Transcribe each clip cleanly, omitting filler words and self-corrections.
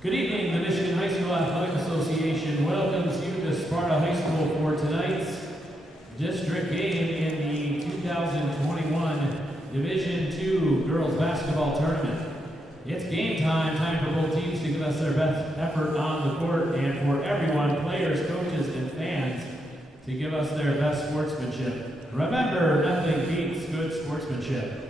Good evening. The Michigan High School Athletic Association welcomes you to Sparta High School for tonight's district game in the 2021 Division II Girls Basketball Tournament. It's game time, time for both teams to give us their best effort on the court, and for everyone, players, coaches, and fans, to give us their best sportsmanship. Remember, nothing beats good sportsmanship.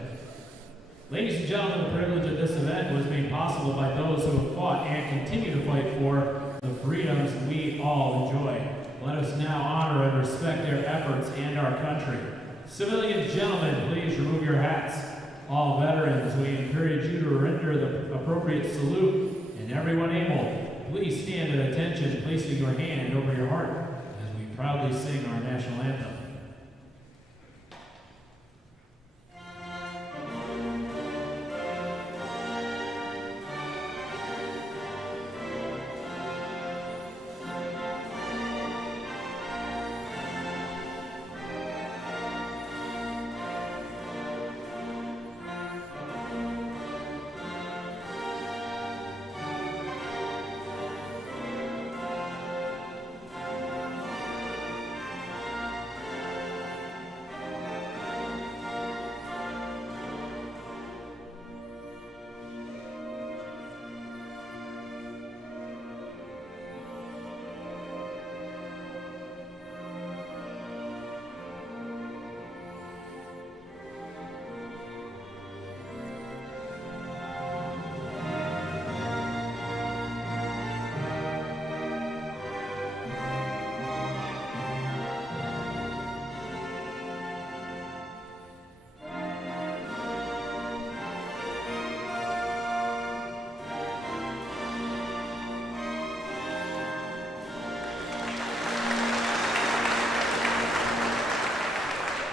Ladies and gentlemen, the privilege of this event was made possible by those who have fought and continue to fight for the freedoms we all enjoy. Let us now honor and respect their efforts and our country. Civilian gentlemen, please remove your hats. All veterans, we encourage you to render the appropriate salute, and everyone able, please stand at attention, placing your hand over your heart as we proudly sing our national anthem.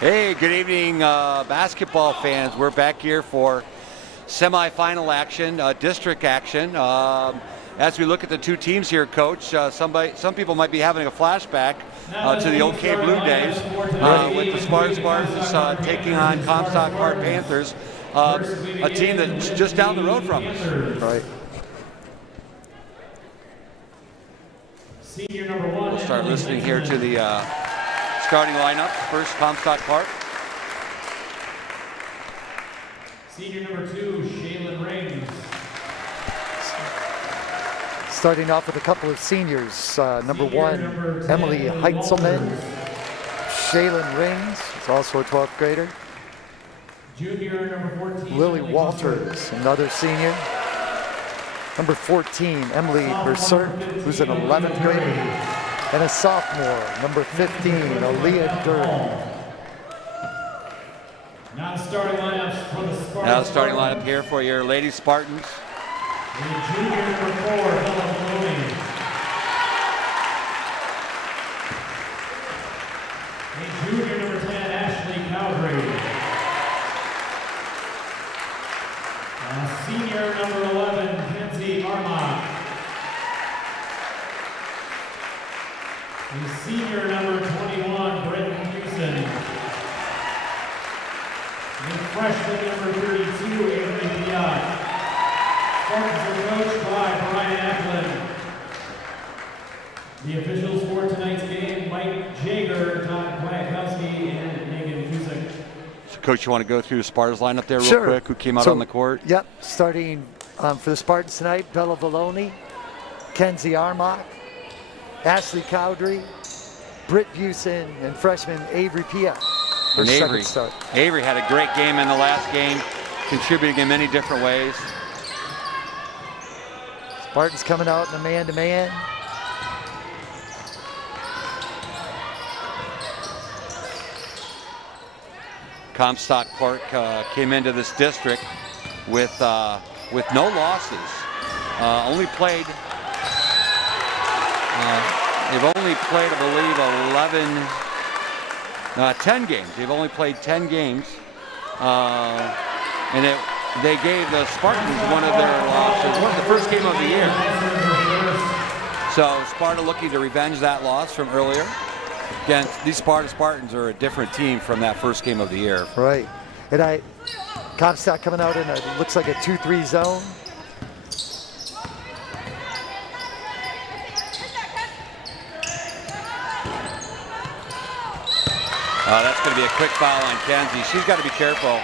Hey, good evening, basketball fans. We're back here for semifinal action, district action. As we look at the two teams here, Coach, some people might be having a flashback to the old K Blue days with the Spartans taking on Comstock Park Panthers, a team that's just down the road from us. Right. We'll start listening here to the starting lineup. First, Comstock Park. Senior number 2, Shaylin Rings. Starting off with a couple of seniors. Number 1, Emily Heitzelman. Shaylin Rings is also a 12th grader. Junior number 14, Lily Walters, another senior. Number 14, Emily Bersert, who's an 11th grader. And a sophomore, number 15, Aaliyah Durden. Now starting lineups for the Spartans. Now the starting lineup here for your Lady Spartans. And junior number 4, Helen Looney. And junior number 10, Ashley Cowdrey. Senior number 11, Kenzie Armagh. And senior number 21, Britton Houston. And freshman number 32, Avery Piat. Spartans are coached by Brian Ackland. The officials for tonight's game, Mike Jager, Todd Kwiatkowski, and Megan Cusick. So, Coach, you want to go through Sparta's lineup there real Sure. quick? Who came out on the court? Yep, starting for the Spartans tonight, Bella Valloni, Kenzie Armagh, Ashley Cowdrey, Britt Busen, and freshman Avery Pia. And Avery had a great game in the last game, contributing in many different ways. Spartans coming out in a man-to-man. Comstock Park came into this district with no losses. They've only played, I believe, 10 games. They've only played 10 games. And they gave the Spartans one of their losses, the first game of the year. So Sparta looking to revenge that loss from earlier. Again, these Spartans are a different team from that first game of the year. Right. And Comstock coming out in looks like a 2-3 zone. That's going to be a quick foul on Kenzie. She's got to be careful.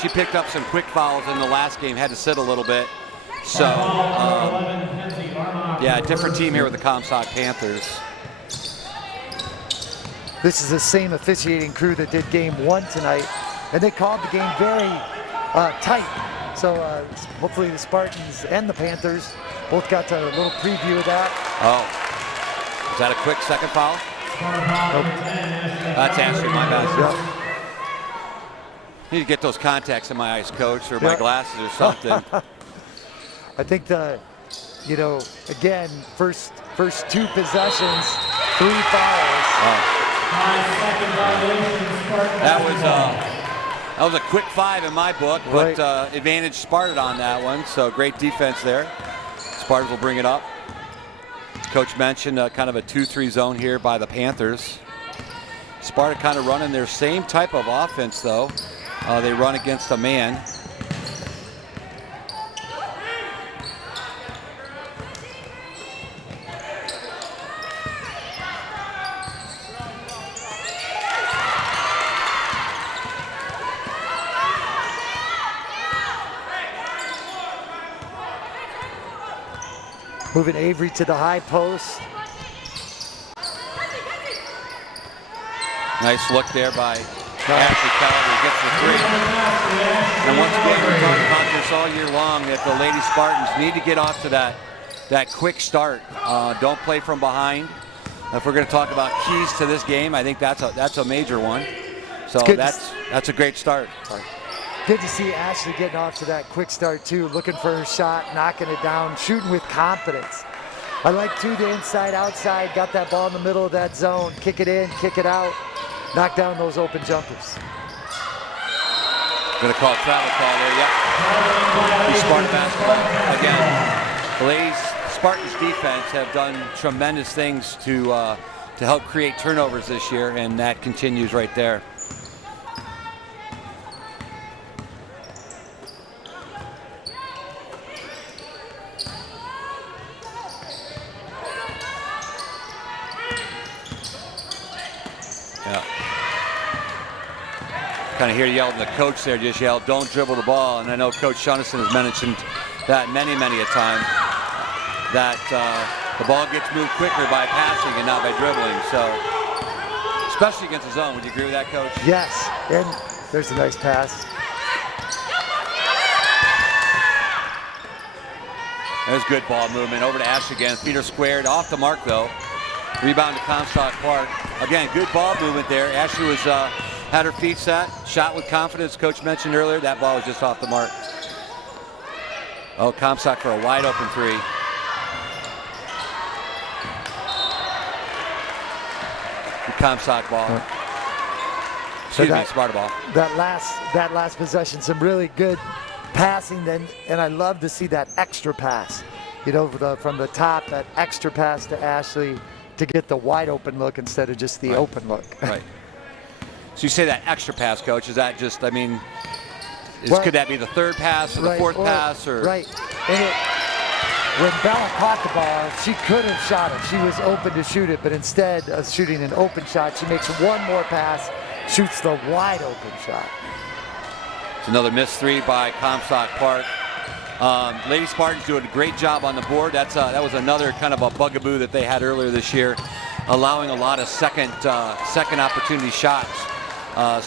She picked up some quick fouls in the last game, had to sit a little bit. So, yeah, different team here with the Comstock Panthers. This is the same officiating crew that did game 1 tonight, and they called the game very tight. So hopefully the Spartans and the Panthers both got a little preview of that. Oh, is that a quick second foul? Nope. That's Ashley, my bad. Yep. Need to get those contacts in my eyes, Coach, or my glasses or something. I think again, first 2 possessions, 3 fouls. That was a quick 5 in my book, but advantage Sparta on that one. So great defense there. Spartans will bring it up. As Coach mentioned, kind of a 2-3 zone here by the Panthers. Sparta kind of running their same type of offense, though. They run against a man. Moving Avery to the high post. Nice look there by Ashley Calvary, gets the 3. And once again, we're talking about this all year long, that the Lady Spartans need to get off to that quick start. Don't play from behind. If we're going to talk about keys to this game, I think that's a major one. So that's a great start. Good to see Ashley getting off to that quick start too, looking for her shot, knocking it down, shooting with confidence. I like too the inside, outside, got that ball in the middle of that zone, kick it in, kick it out, knock down those open jumpers. Going to call a travel call there, yep. The Spartan basketball. Again, the ladies, Spartans defense have done tremendous things to help create turnovers this year, and that continues right there. Kind of hear yelling, the coach there just yelled, "Don't dribble the ball." And I know Coach Shunnison has mentioned that many a time, that the ball gets moved quicker by passing and not by dribbling. So, especially against the zone. Would you agree with that, Coach? Yes, and there's a nice pass. There's good ball movement. Over to Ash again. Feet are squared. Off the mark, though. Rebound to Comstock Park. Again, good ball movement there. Ashley was had her feet set. Shot with confidence. Coach mentioned earlier. That ball was just off the mark. Oh, Comstock for a wide open 3. The Comstock ball. Excuse me, Sparta ball. That last possession, some really good passing then, and I love to see that extra pass. You know, from the top, that extra pass to Ashley to get the wide open look instead of just the open look. Right. So you say that extra pass, Coach, is that just, I mean, could that be the 3rd pass or the 4th pass? Or? Right. And when Bella caught the ball, she could have shot it. She was open to shoot it, but instead of shooting an open shot, she makes one more pass, shoots the wide open shot. It's another missed 3 by Comstock Park. Lady Spartans doing a great job on the board. That was another kind of a bugaboo that they had earlier this year, allowing a lot of second opportunity shots.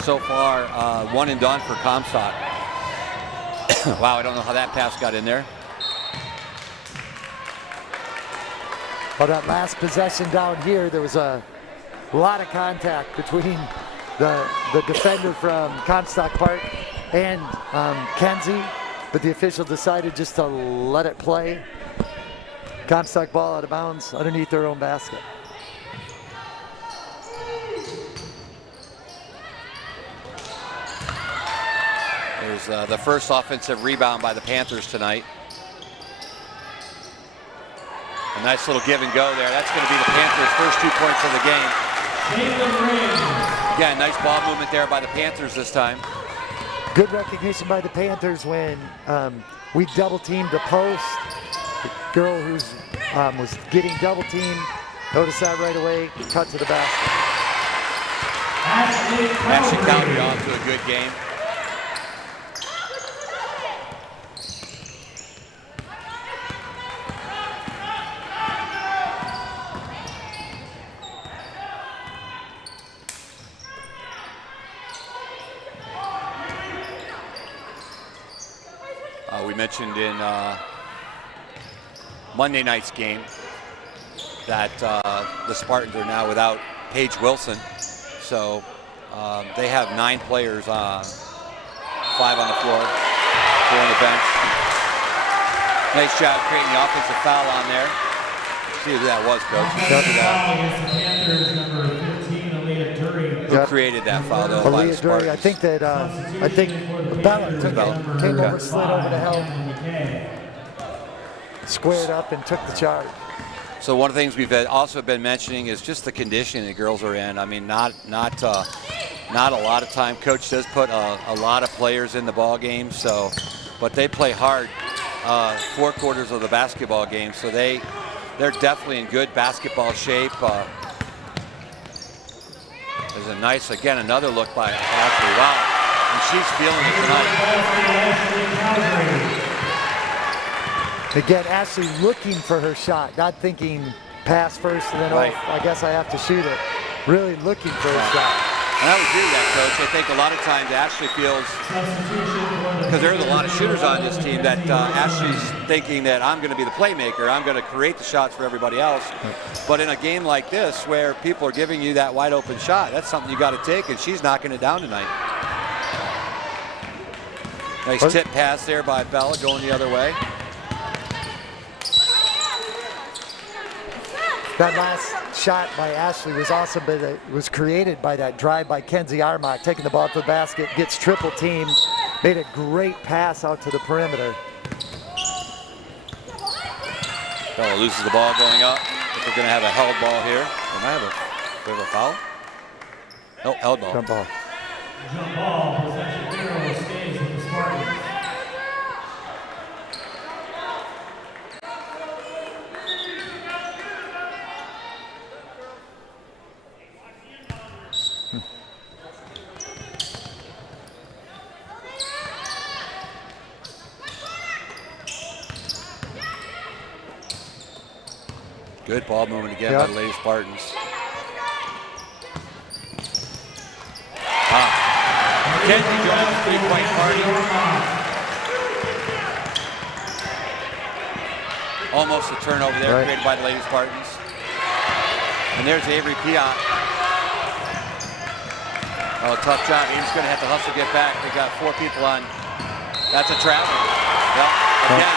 So far, one and done for Comstock. Wow, I don't know how that pass got in there. Well, that last possession down here, there was a lot of contact between the defender from Comstock Park and Kenzie, but the official decided just to let it play. Comstock ball out of bounds underneath their own basket. There's the first offensive rebound by the Panthers tonight. A nice little give and go there. That's going to be the Panthers' first 2 points of the game. Again, nice ball movement there by the Panthers this time. Good recognition by the Panthers when we double-teamed the post. The girl who was getting double-teamed, noticed that right away, cut to the basket. Ashley Calgary off to a good game. We mentioned in Monday night's game that the Spartans are now without Paige Wilson. So they have 9 players, 5 on the floor, 4 on the bench. Nice job creating the offensive foul on there. See who that was, Coach. Who created that foul, though? Aaliyah Dury. I think Bella came over, slid over to help, squared up, and took the charge. So one of the things we've also been mentioning is just the condition the girls are in. I mean, not a lot of time. Coach does put a lot of players in the ball game, but they play hard 4 quarters of the basketball game, so they're definitely in good basketball shape. There's a nice, again, another look by Ashley. Wow, and she's feeling it tonight. Again, Ashley looking for her shot, not thinking pass first and then, right. Oh, I guess I have to shoot it. Really looking for her shot. And I would agree with that, Coach. I think a lot of times Ashley feels, because there's a lot of shooters on this team, that Ashley's thinking that I'm going to be the playmaker. I'm going to create the shots for everybody else. But in a game like this, where people are giving you that wide open shot, that's something you got to take, and she's knocking it down tonight. Nice tip pass there by Bella going the other way. That last shot by Ashley was awesome, but it was created by that drive by Kenzie Armach, taking the ball to the basket, gets triple teamed, made a great pass out to the perimeter. Bella loses the ball going up. If we're going to have a held ball here. Am I have a foul? No, held ball. Jump ball. Jump ball, possession arrow stays with the Spartans. Good ball movement again by the Lady Spartans. Kenzie joins the 3-point party. Almost a turnover there created by the Lady Spartans. And there's Avery Piot. Oh, tough job. Ames going to have to hustle, get back. They got 4 people on. That's a travel. Well, again.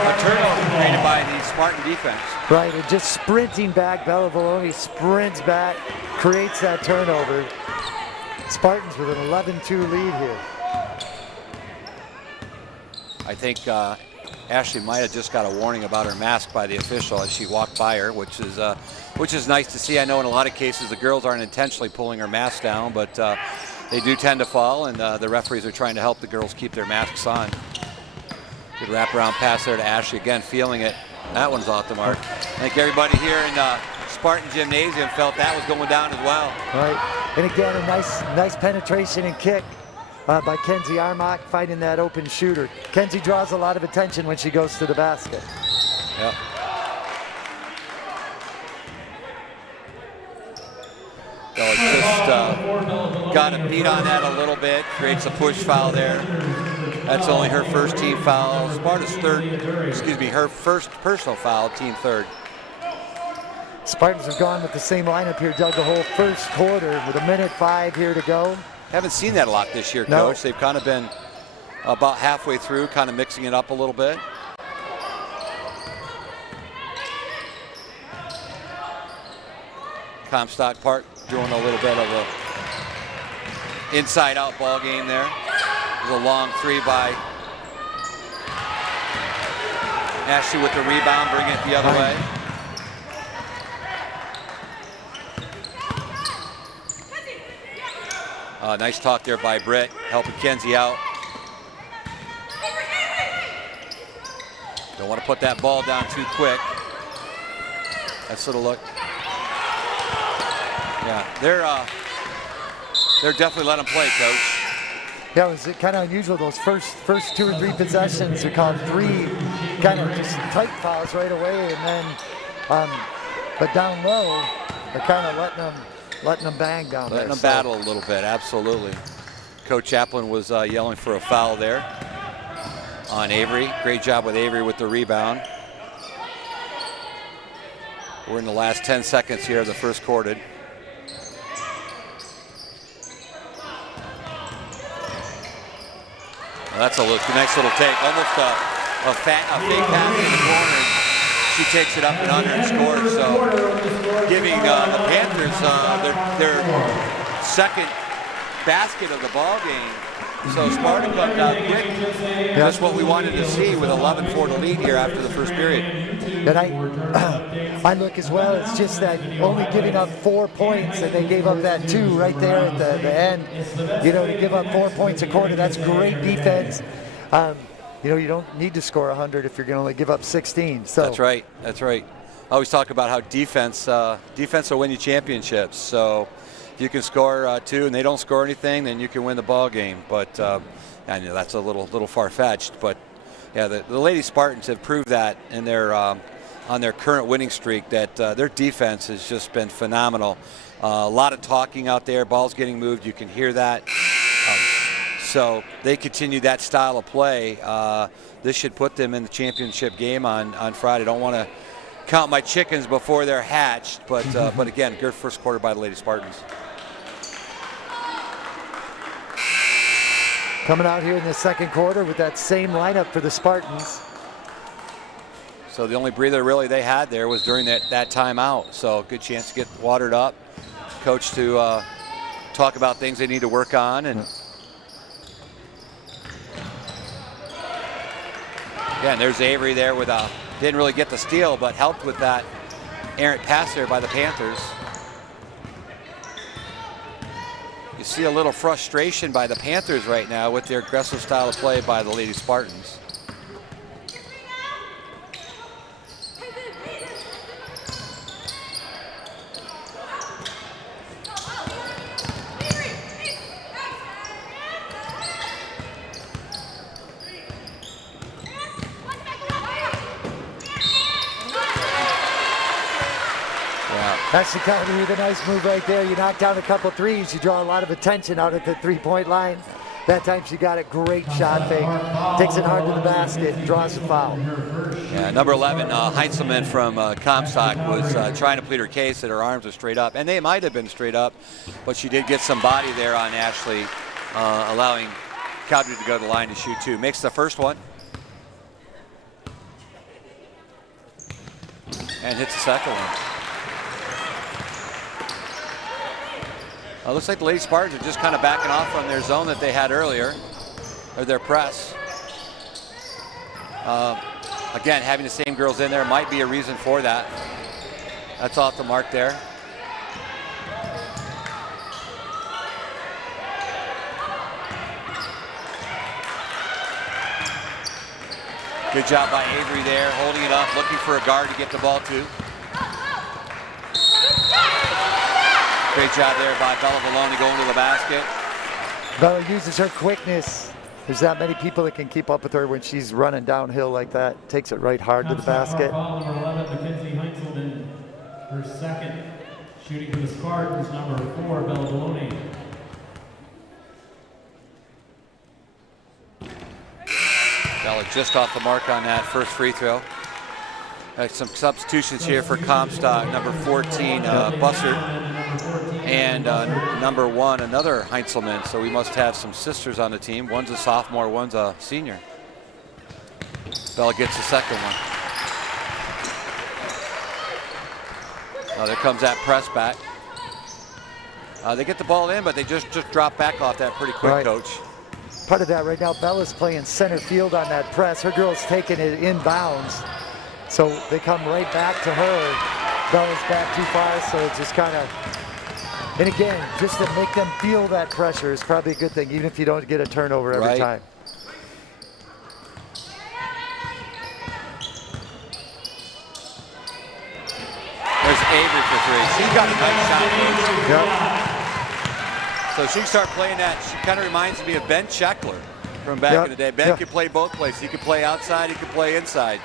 A turnover created by the Spartan defense. Right, and just sprinting back, Bella Valoni sprints back, creates that turnover. Spartans with an 11-2 lead here. I think Ashley might have just got a warning about her mask by the official as she walked by her, which is nice to see. I know in a lot of cases the girls aren't intentionally pulling her mask down, but they do tend to fall, and the referees are trying to help the girls keep their masks on. Good wraparound pass there to Ashley, again feeling it. That one's off the mark. I think everybody here in Spartan Gymnasium felt that was going down as well. Right, and again a nice penetration and kick by Kenzie Armach, finding that open shooter. Kenzie draws a lot of attention when she goes to the basket. Yep. So it just got a beat on that a little bit, creates a push foul there. That's only her first team foul. Sparta's her first personal foul, team third. Spartans have gone with the same lineup here, Doug, the whole first quarter with 1:05 here to go. Haven't seen that a lot this year, Coach. They've kind of been about halfway through, kind of mixing it up a little bit. Comstock Park doing a little bit of a inside-out ball game there. There's a long 3 by Ashley with the rebound, bring it the other way. Nice talk there by Britt, helping Kenzie out. Don't want to put that ball down too quick. Nice little look. Yeah, they're definitely letting them play, Coach. Yeah, it was kind of unusual. Those first 2 or 3 possessions, they called 3 kind of just tight fouls right away, and then, but down low, they're kind of letting them bang down there. Letting them battle a little bit, absolutely. Coach Chaplin was yelling for a foul there on Avery. Great job with Avery with the rebound. We're in the last 10 seconds here of the first quarter. Well, that's a nice little take, almost a fake pass in the corner. She takes it up and under and scores. So giving the Panthers their second basket of the ball game. So Sparta comes out quick. That's what we wanted to see with 11-4 to lead here after the first period. And I look as well, it's just that only giving up 4 points, and they gave up that 2 right there at the end. You know, to give up 4 points a quarter, that's great defense. You know, you don't need to score 100 if you're going to only give up 16. So That's right. That's right. I always talk about how defense will win you championships. So if you can score 2 and they don't score anything, then you can win the ball game. But I know that's a little far-fetched. But yeah, the Lady Spartans have proved that in their on their current winning streak that their defense has just been phenomenal. A lot of talking out there, balls getting moved. You can hear that. So they continue that style of play. This should put them in the championship game on Friday. Don't want to count my chickens before they're hatched, but again, good first quarter by the Lady Spartans. coming out here in the second quarter with that same lineup for the Spartans. So the only breather really they had there was during that timeout. So good chance to get watered up. Coach to talk about things they need to work on. And again, there's Avery there with didn't really get the steal, but helped with that errant pass there by the Panthers. You see a little frustration by the Panthers right now with their aggressive style of play by the Lady Spartans. That should kind of be the nice move right there. You knock down a couple threes, you draw a lot of attention out at the three-point line. That time she got a great shot fake. Takes it hard to the basket, draws the foul. Yeah, number 11, Heinzelman from Comstock was trying to plead her case that her arms are straight up, and they might have been straight up, but she did get some body there on Ashley, allowing Cowdery to go to the line to shoot two. Makes the first one. And hits the second one. Looks like the Lady Spartans are just kind of backing off from their zone that they had earlier, or their press. Again, having the same girls in there might be a reason for that. That's off the mark there. Good job by Avery there, holding it up, looking for a guard to get the ball to. Great job there by Bella Valoni going to the basket. Bella uses her quickness. There's not many people that can keep up with her when she's running downhill like that. Takes it right hard to the basket. Foul number 11, Mackenzie Heinzelman, her second. Shooting for the Spartans, number 4, Bella Valoni. Bella just off the mark on that first free throw. Some substitutions here for Comstock. Number 14, Bussard, and number 1, another Heinzelman. So we must have some sisters on the team. One's a sophomore, one's a senior. Bella gets the second one. There comes that press back. They get the ball in, but they just drop back off that pretty quick, right. Coach. Part of that right now, Bella's playing center field on that press. Her girl's taking it inbounds. So they come right back to her. Bella's back too far, so it's just kind of, and again, just to make them feel that pressure is probably a good thing, even if you don't get a turnover every time. There's Avery for three. She's got a nice shot. Yep. So she can start playing that. She kind of reminds me of Ben Scheckler from back in the day. Ben could play both places. He could play outside, he could play inside.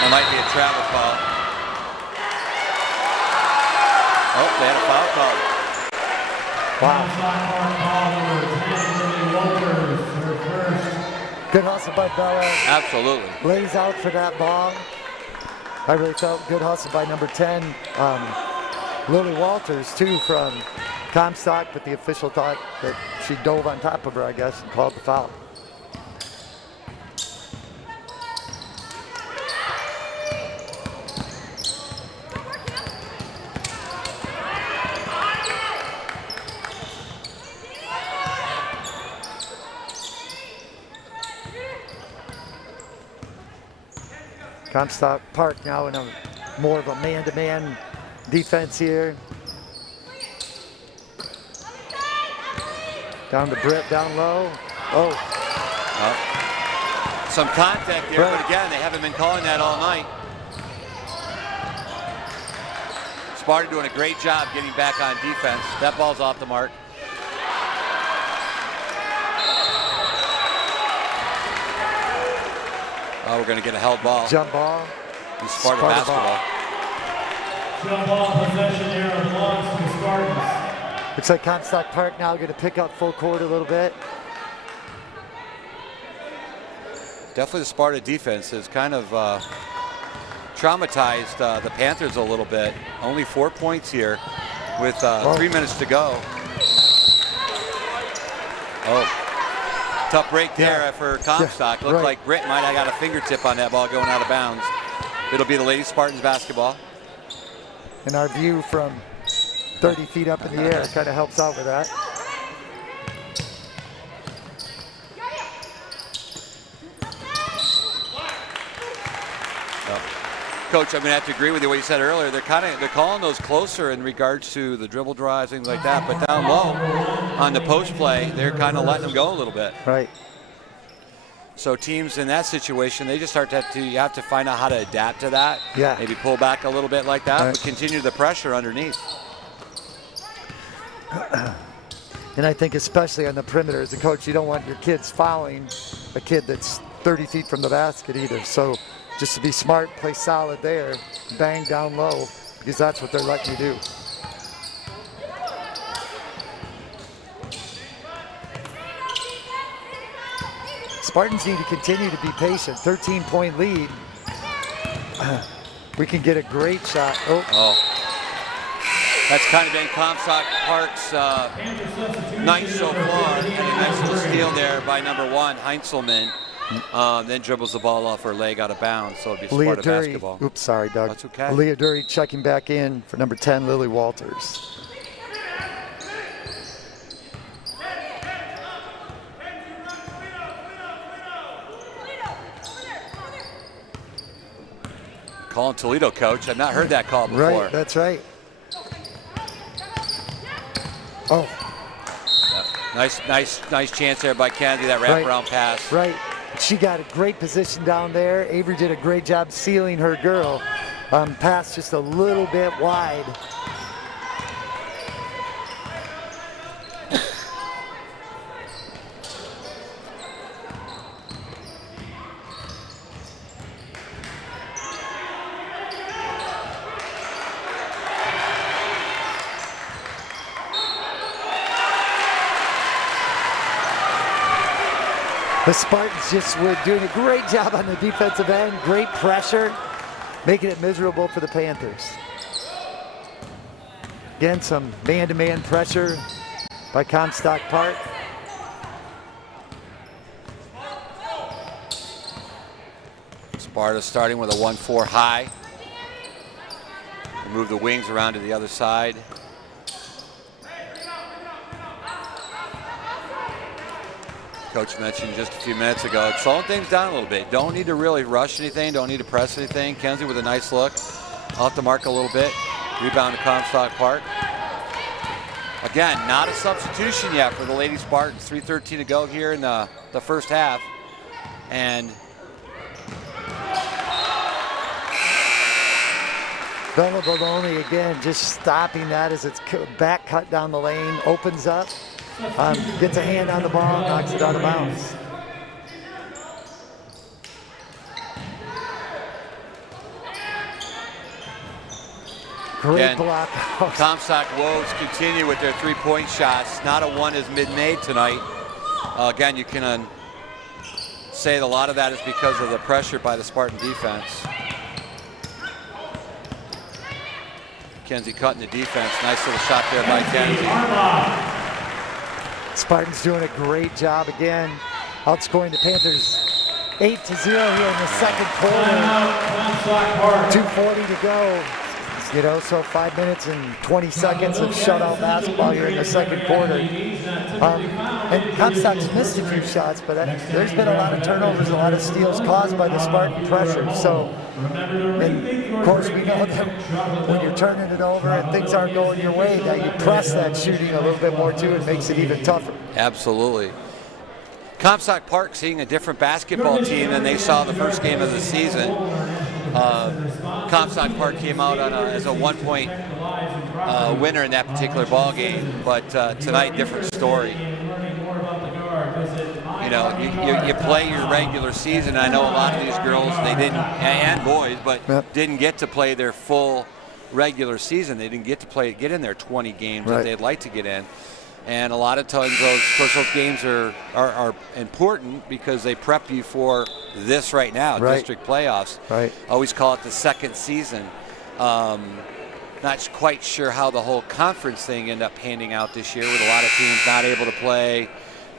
That might be a travel call. Oh, they had a foul call. Wow. Good hustle by Bella. Absolutely. Lays out for that ball. I really felt good hustle by number 10, Lily Walters, too, from Comstock, but the official thought that she dove on top of her, I guess, and called the foul. Comstock Park now in a more of a man-to-man defense here. Down to Britt, down low. Oh. Some contact there, but again, they haven't been calling that all night. Sparta doing a great job getting back on defense. That ball's off the mark. Oh, we're going to get a held ball. Jump ball. It's Sparta basketball. Jump ball possession there belongs to the Spartans. Looks like Comstock Park now going to pick up full court a little bit. Definitely the Sparta defense has kind of traumatized the Panthers a little bit. Only 4 points here with 3 minutes to go. Oh. Tough break there for Comstock. Looked like Britt might have got a fingertip on that ball going out of bounds. It'll be the Lady Spartans basketball. And our view from 30 feet up in the air kind of helps out with that. Coach, I'm gonna have to agree with you what you said earlier. They're calling those closer in regards to the dribble drives, things like that. But down low on the post play, they're kind of letting them go a little bit. Right. So teams in that situation, they just you have to find out how to adapt to that. Yeah. Maybe pull back a little bit like that, but continue the pressure underneath. And I think especially on the perimeter, as a coach, you don't want your kids fouling a kid that's 30 feet from the basket either. So just to be smart, play solid there, bang down low, because that's what they're letting you do. Spartans need to continue to be patient. 13-point lead. We can get a great shot. That's kind of been Comstock Park's night so far. And a nice little steal there by number 1, Heinzelman. Then dribbles the ball off her leg out of bounds, so it'll be Sparta basketball. Oops, sorry, Doug. That's okay. Leah Dury checking back in for number 10, Lily Walters. Calling Toledo, coach. I've not heard that call before. Right, that's right. Oh. Nice chance there by Kennedy, that wraparound pass. Right. She got a great position down there. Avery did a great job sealing her girl. Pass just a little bit wide. The Spartans just were doing a great job on the defensive end. Great pressure, making it miserable for the Panthers. Again, some man-to-man pressure by Comstock Park. Sparta starting with a 1-4 high. Move the wings around to the other side. Coach mentioned just a few minutes ago, slowing things down a little bit. Don't need to really rush anything, don't need to press anything. Kenzie with a nice look, off the mark a little bit. Rebound to Comstock Park. Again, not a substitution yet for the Lady Spartans. 3:13 to go here in the first half. And Bella Bologna again, just stopping that as it's back cut down the lane, opens up, gets a hand on the ball, knocks it out of bounds. Great block. Comstock Wolves continue with their three-point shots. Not a one has been made tonight. Again, you can say that a lot of that is because of the pressure by the Spartan defense. Kenzie cutting the defense. Nice little shot there by Kenzie. Spartans doing a great job again, outscoring the Panthers 8-0 here in the second quarter. 2:40 to go. You know, so 5 minutes and 20 seconds of shutout basketball here in the second quarter. And Comstock's missed a few shots, but there's been a lot of turnovers, a lot of steals caused by the Spartan pressure. So, and of course, we know that when you're turning it over and things aren't going your way, that you press that shooting a little bit more too, it makes it even tougher. Absolutely. Comstock Park seeing a different basketball team than they saw the first game of the season. Comstock Park came out on as a 1-point winner in that particular ball game, but tonight, different story. You know, you play your regular season. I know a lot of these girls, they didn't, and boys, but didn't get to play their full regular season. They didn't get to get in their 20 games that they'd like to get in. And a lot of times those games are important because they prep you for this right now, district playoffs. Always call it the second season. Not quite sure how the whole conference thing ended up panning out this year with a lot of teams not able to play,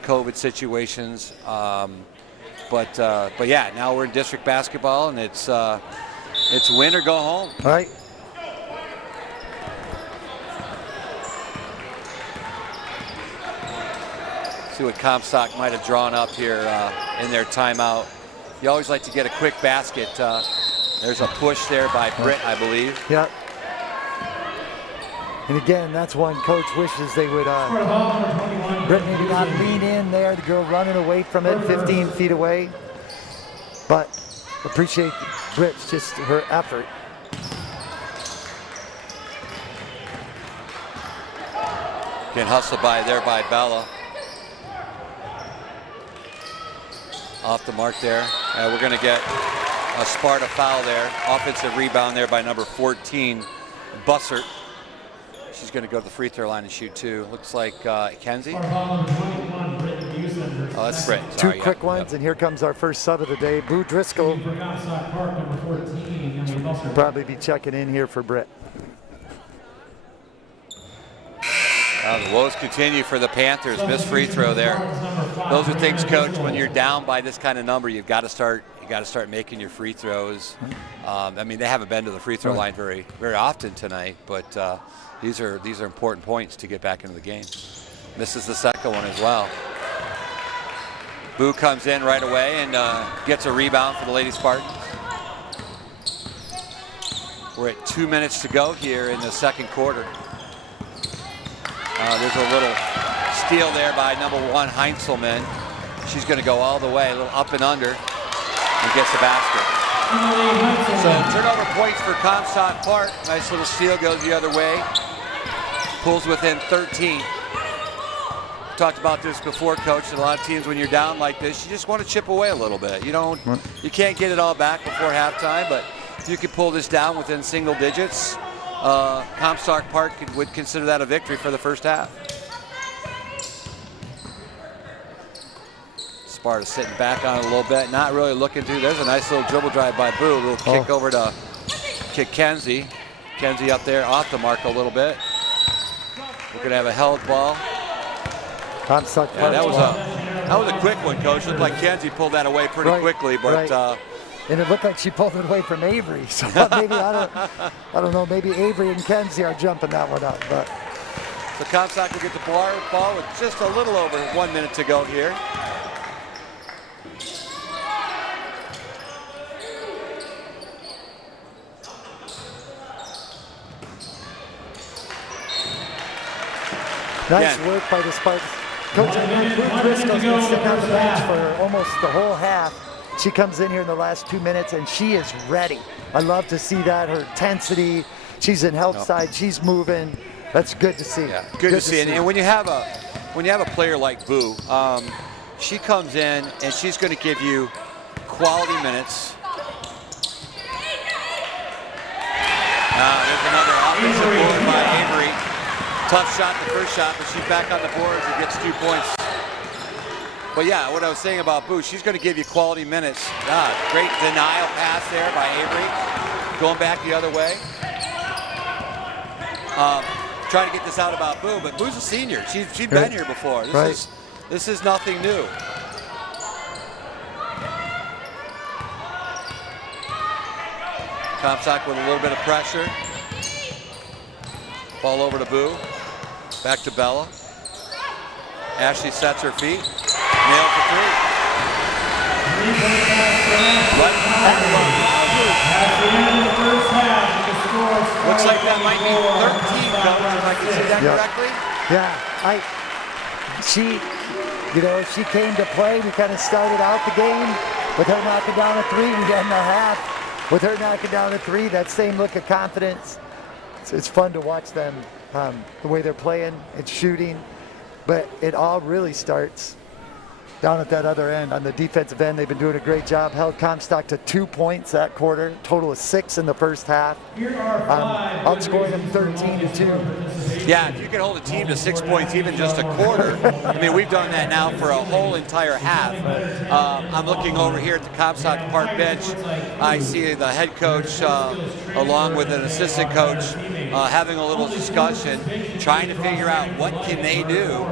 COVID situations. But yeah, now we're in district basketball and it's win or go home. Right. See what Comstock might have drawn up here in their timeout. You always like to get a quick basket. There's a push there by Britt, I believe. Yep. And again, that's one coach wishes they would, Britt maybe not lean in there, the girl running away from it 15 feet away. But appreciate Britt's just her effort. Getting hustled by Bella. Off the mark there. We're going to get a Sparta foul there. Offensive rebound there by number 14, Bussert. She's going to go to the free throw line and shoot two. Looks like Kenzie. Oh, that's Britt. Two quick ones, and here comes our first sub of the day, Boo Driscoll. She'll probably be checking in here for Britt. The woes continue for the Panthers. Missed free throw there. Those are things, Coach. When you're down by this kind of number, you've got to start. You got to start making your free throws. I mean, they haven't been to the free throw line very often tonight, but these are important points to get back into the game. Misses the second one as well. Boo comes in right away and gets a rebound for the Lady Spartans. We're at 2 minutes to go here in the second quarter. There's a little steal there by number 1, Heinzelman. She's going to go all the way, a little up and under, and gets the basket. So turnover points for Comstock Park. Nice little steal, goes the other way. Pulls within 13. Talked about this before, Coach. A lot of teams, when you're down like this, you just want to chip away a little bit. You can't get it all back before halftime, but if you can pull this down within single digits, Comstock Park would consider that a victory for the first half. Sparta sitting back on it a little bit, not really looking to. There's a nice little dribble drive by Boo. A little kick over to Kenzie. Kenzie up there off the mark a little bit. We're going to have a held ball. Comstock Park. Yeah, that was a quick one, Coach. Looked like Kenzie pulled that away pretty quickly, but and it looked like she pulled it away from Avery. So maybe I don't know. Maybe Avery and Kenzie are jumping that one up. But so Comstock will get the ball with just a little over 1 minute to go here. Nice Yeah. work by the Spartans. Coach, 1 minute, Ruth 1 minute Driscoll's to go been in the sitting on the first bench half. for almost the whole half. She comes in here in the last 2 minutes, and she is ready. I love to see that, her intensity. She's in help side. She's moving. That's good to see. Yeah, good to see. And when you have a player like Boo, she comes in and she's going to give you quality minutes. There's another offensive board by Avery. Tough shot, the first shot, but she's back on the boards and gets 2 points. But yeah, what I was saying about Boo, she's going to give you quality minutes. Great denial pass there by Avery. Going back the other way. Trying to get this out about Boo, but Boo's a senior. She's been here before. This is nothing new. Comstock with a little bit of pressure. Ball over to Boo. Back to Bella. Ashley sets her feet. Nailed for 3. Looks like that might be 13, Coach, if I can see that correctly. Yeah, she came to play. We kind of started out the game with her knocking down a 3. We end the half with her knocking down a 3. That same look of confidence. It's fun to watch them, the way they're playing and shooting. But it all really starts down at that other end. On the defensive end, they've been doing a great job. Held Comstock to 2 points that quarter. Total of 6 in the first half. Outscoring them 13-2. Yeah, if you can hold a team to 6 points, even just a quarter. I mean, we've done that now for a whole entire half. I'm looking over here at the Comstock Park bench. I see the head coach along with an assistant coach having a little discussion, trying to figure out what can they do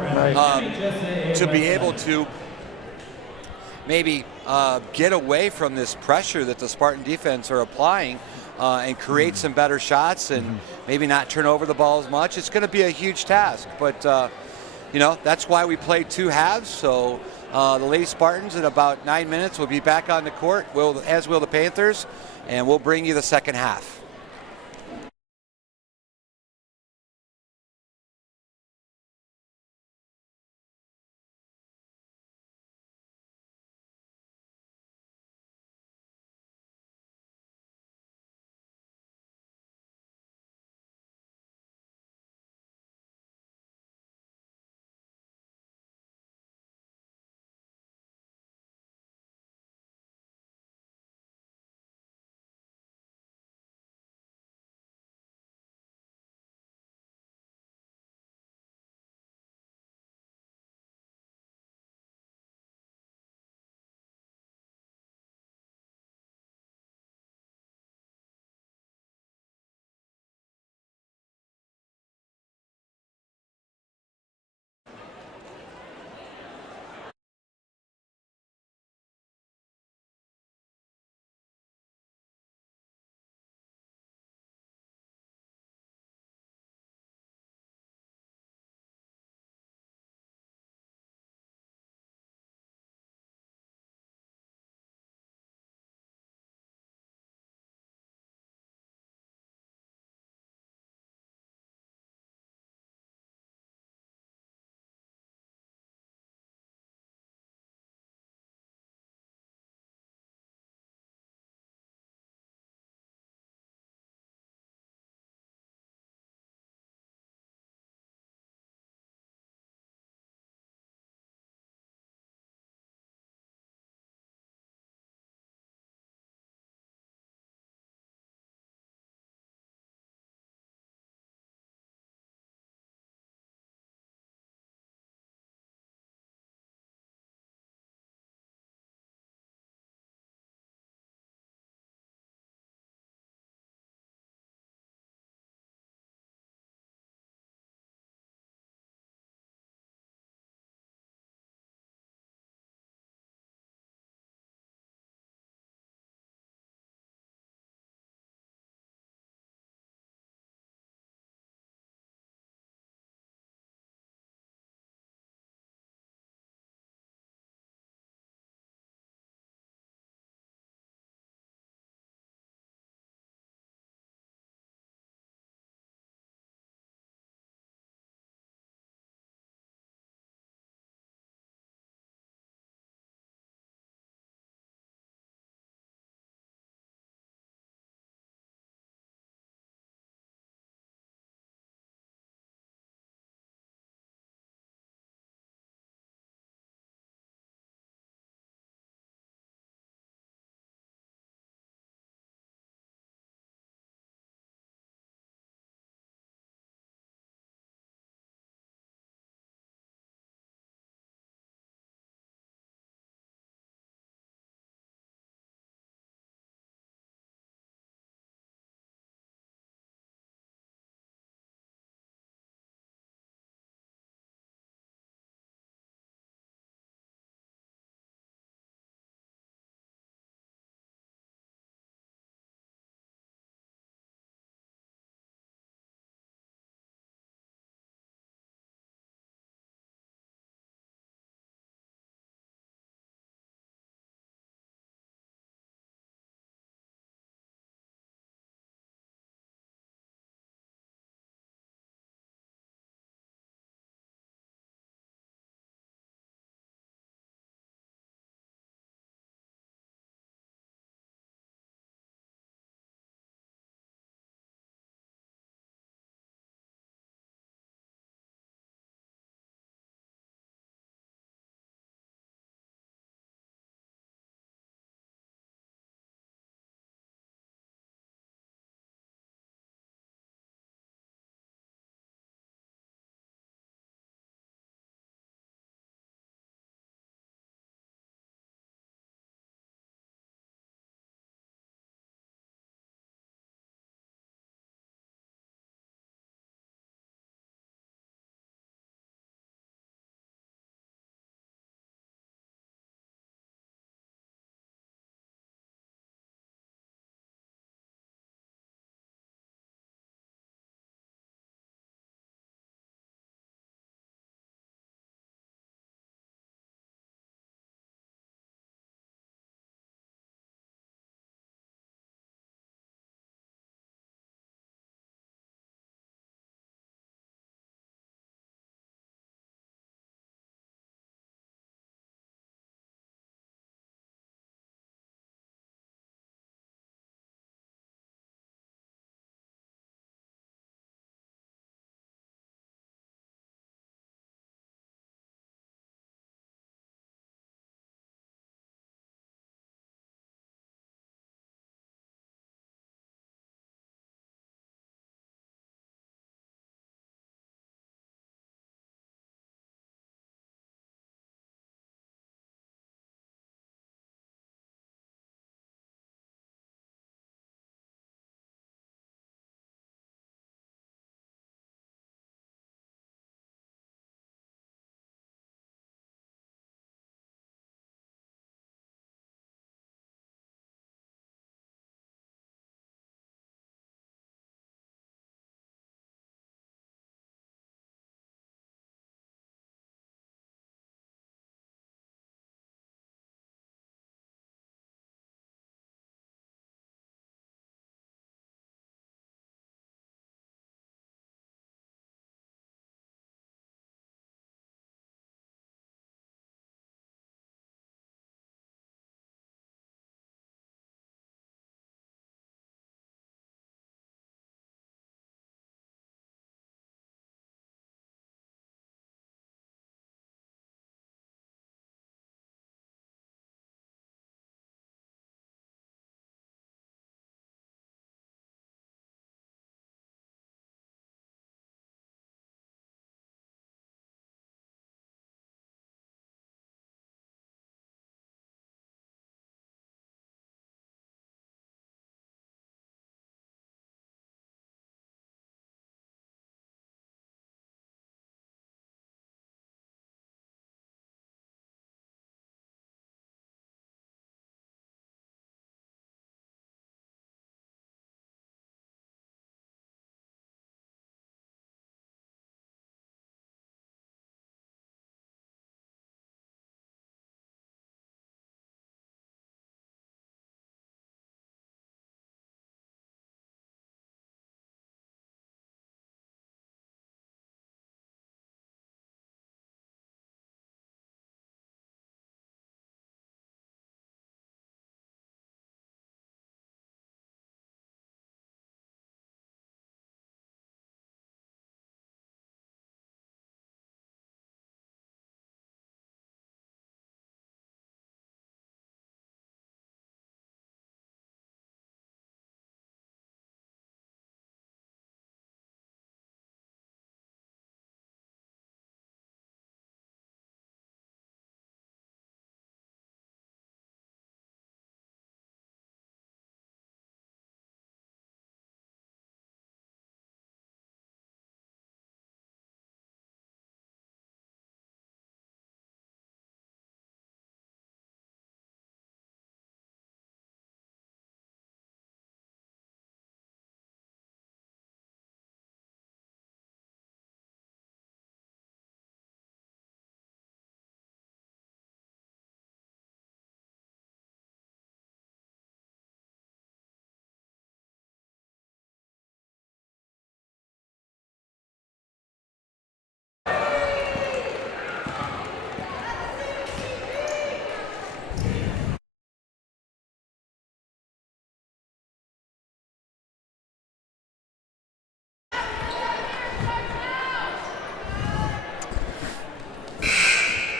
to be able to maybe get away from this pressure that the Spartan defense are applying and create some better shots and maybe not turn over the ball as much. It's going to be a huge task, but that's why we played 2 halves. So the Lady Spartans in about 9 minutes will be back on the court, as will the Panthers, and we'll bring you the second half.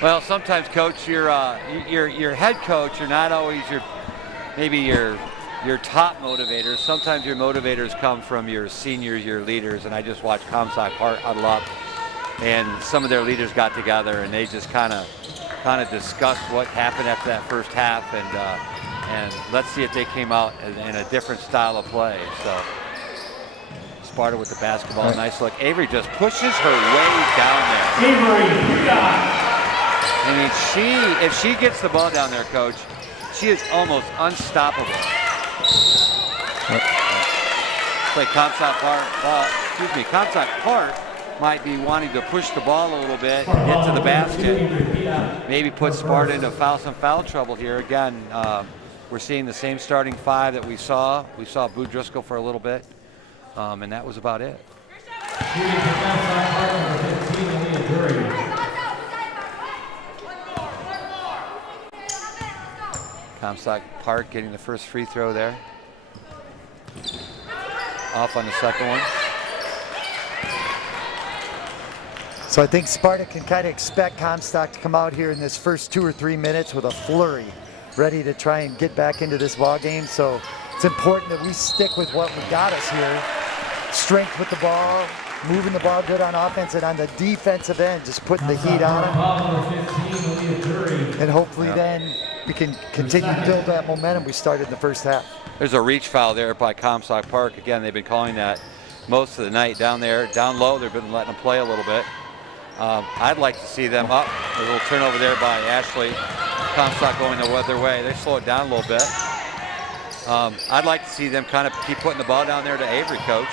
Well, sometimes, Coach, your head coach, you're not always maybe your top motivators. Sometimes your motivators come from your seniors, your leaders, and I just watched Comstock Park huddle up, and some of their leaders got together and they just kind of discussed what happened after that first half, and let's see if they came out in a different style of play. So Sparta with the basketball, nice look. Avery just pushes her way down there. Avery, you got. I mean, if she gets the ball down there, Coach, she is almost unstoppable. Like Comstock Park might be wanting to push the ball a little bit, get to the basket, maybe put Sparta into some foul trouble here. Again, we're seeing the same starting five that we saw. We saw Boo Driscoll for a little bit, and that was about it. Comstock Park getting the first free throw there. Off on the second one. So I think Sparta can kind of expect Comstock to come out here in this first 2 or 3 minutes with a flurry, ready to try and get back into this ball game. So it's important that we stick with what we got us here. Strength with the ball, moving the ball good on offense, and on the defensive end, just putting the heat on them. And hopefully then we can continue to build that momentum we started in the first half. There's a reach foul there by Comstock Park. Again, they've been calling that most of the night down there. Down low, they've been letting them play a little bit. I'd like to see them up. A little turnover there by Ashley. Comstock going the other way. They slow it down a little bit. I'd like to see them kind of keep putting the ball down there to Avery, Coach.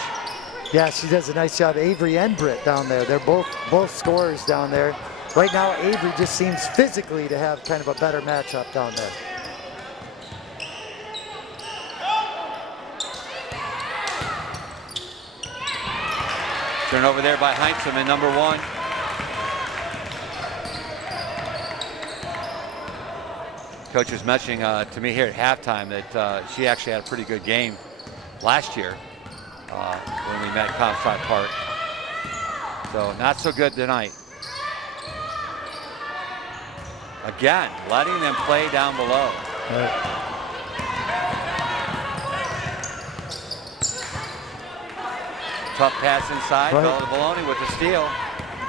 Yeah, she does a nice job. Avery and Britt down there. They're both scorers down there. Right now, Avery just seems physically to have kind of a better matchup down there. Turnover there by Heintzman in number 1. Coach was mentioning to me here at halftime that she actually had a pretty good game last year when we met Comstock Park. So not so good tonight. Again, letting them play down below. Tough pass inside, Bella Baloney with the steal.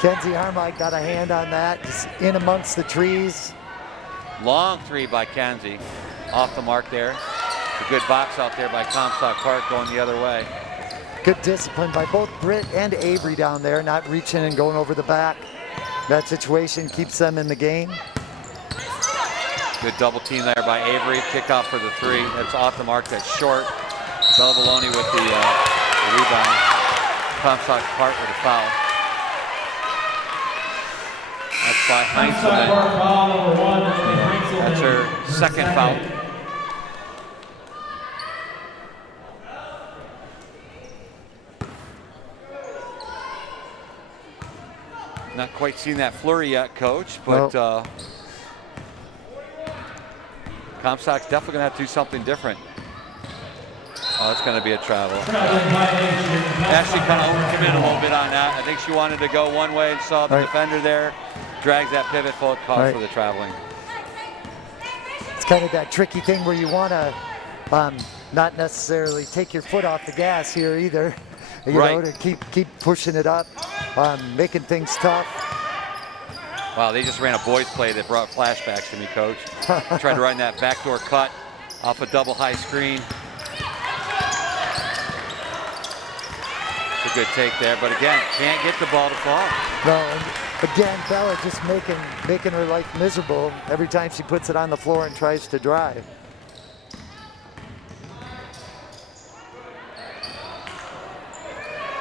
Kenzie Harmite got a hand on that, just in amongst the trees. Long three by Kenzie, off the mark there. A good box out there by Comstock Park going the other way. Good discipline by both Britt and Avery down there, not reaching and going over the back. That situation keeps them in the game. Good double team there by Avery. Kickoff for the 3. That's off the mark. That's short. Bella Baloney with the rebound. Comstock Park with a foul. That's by Heintzman. That's her second foul. Not quite seen that flurry yet, Coach, but Comstock's definitely going to have to do something different. Oh, it's going to be a travel. Ashley kind of overcame in a little bit on that. I think she wanted to go one way and saw the defender there. Drags that pivot full, calls for the traveling. It's kind of that tricky thing where you want to not necessarily take your foot off the gas here either. You know, to keep pushing it up, making things tough. Wow, they just ran a boys play that brought flashbacks to me, Coach. Tried to run that backdoor cut off a double high screen. It's a good take there, but again, can't get the ball to fall. No, and again, Bella just making her life miserable every time she puts it on the floor and tries to drive.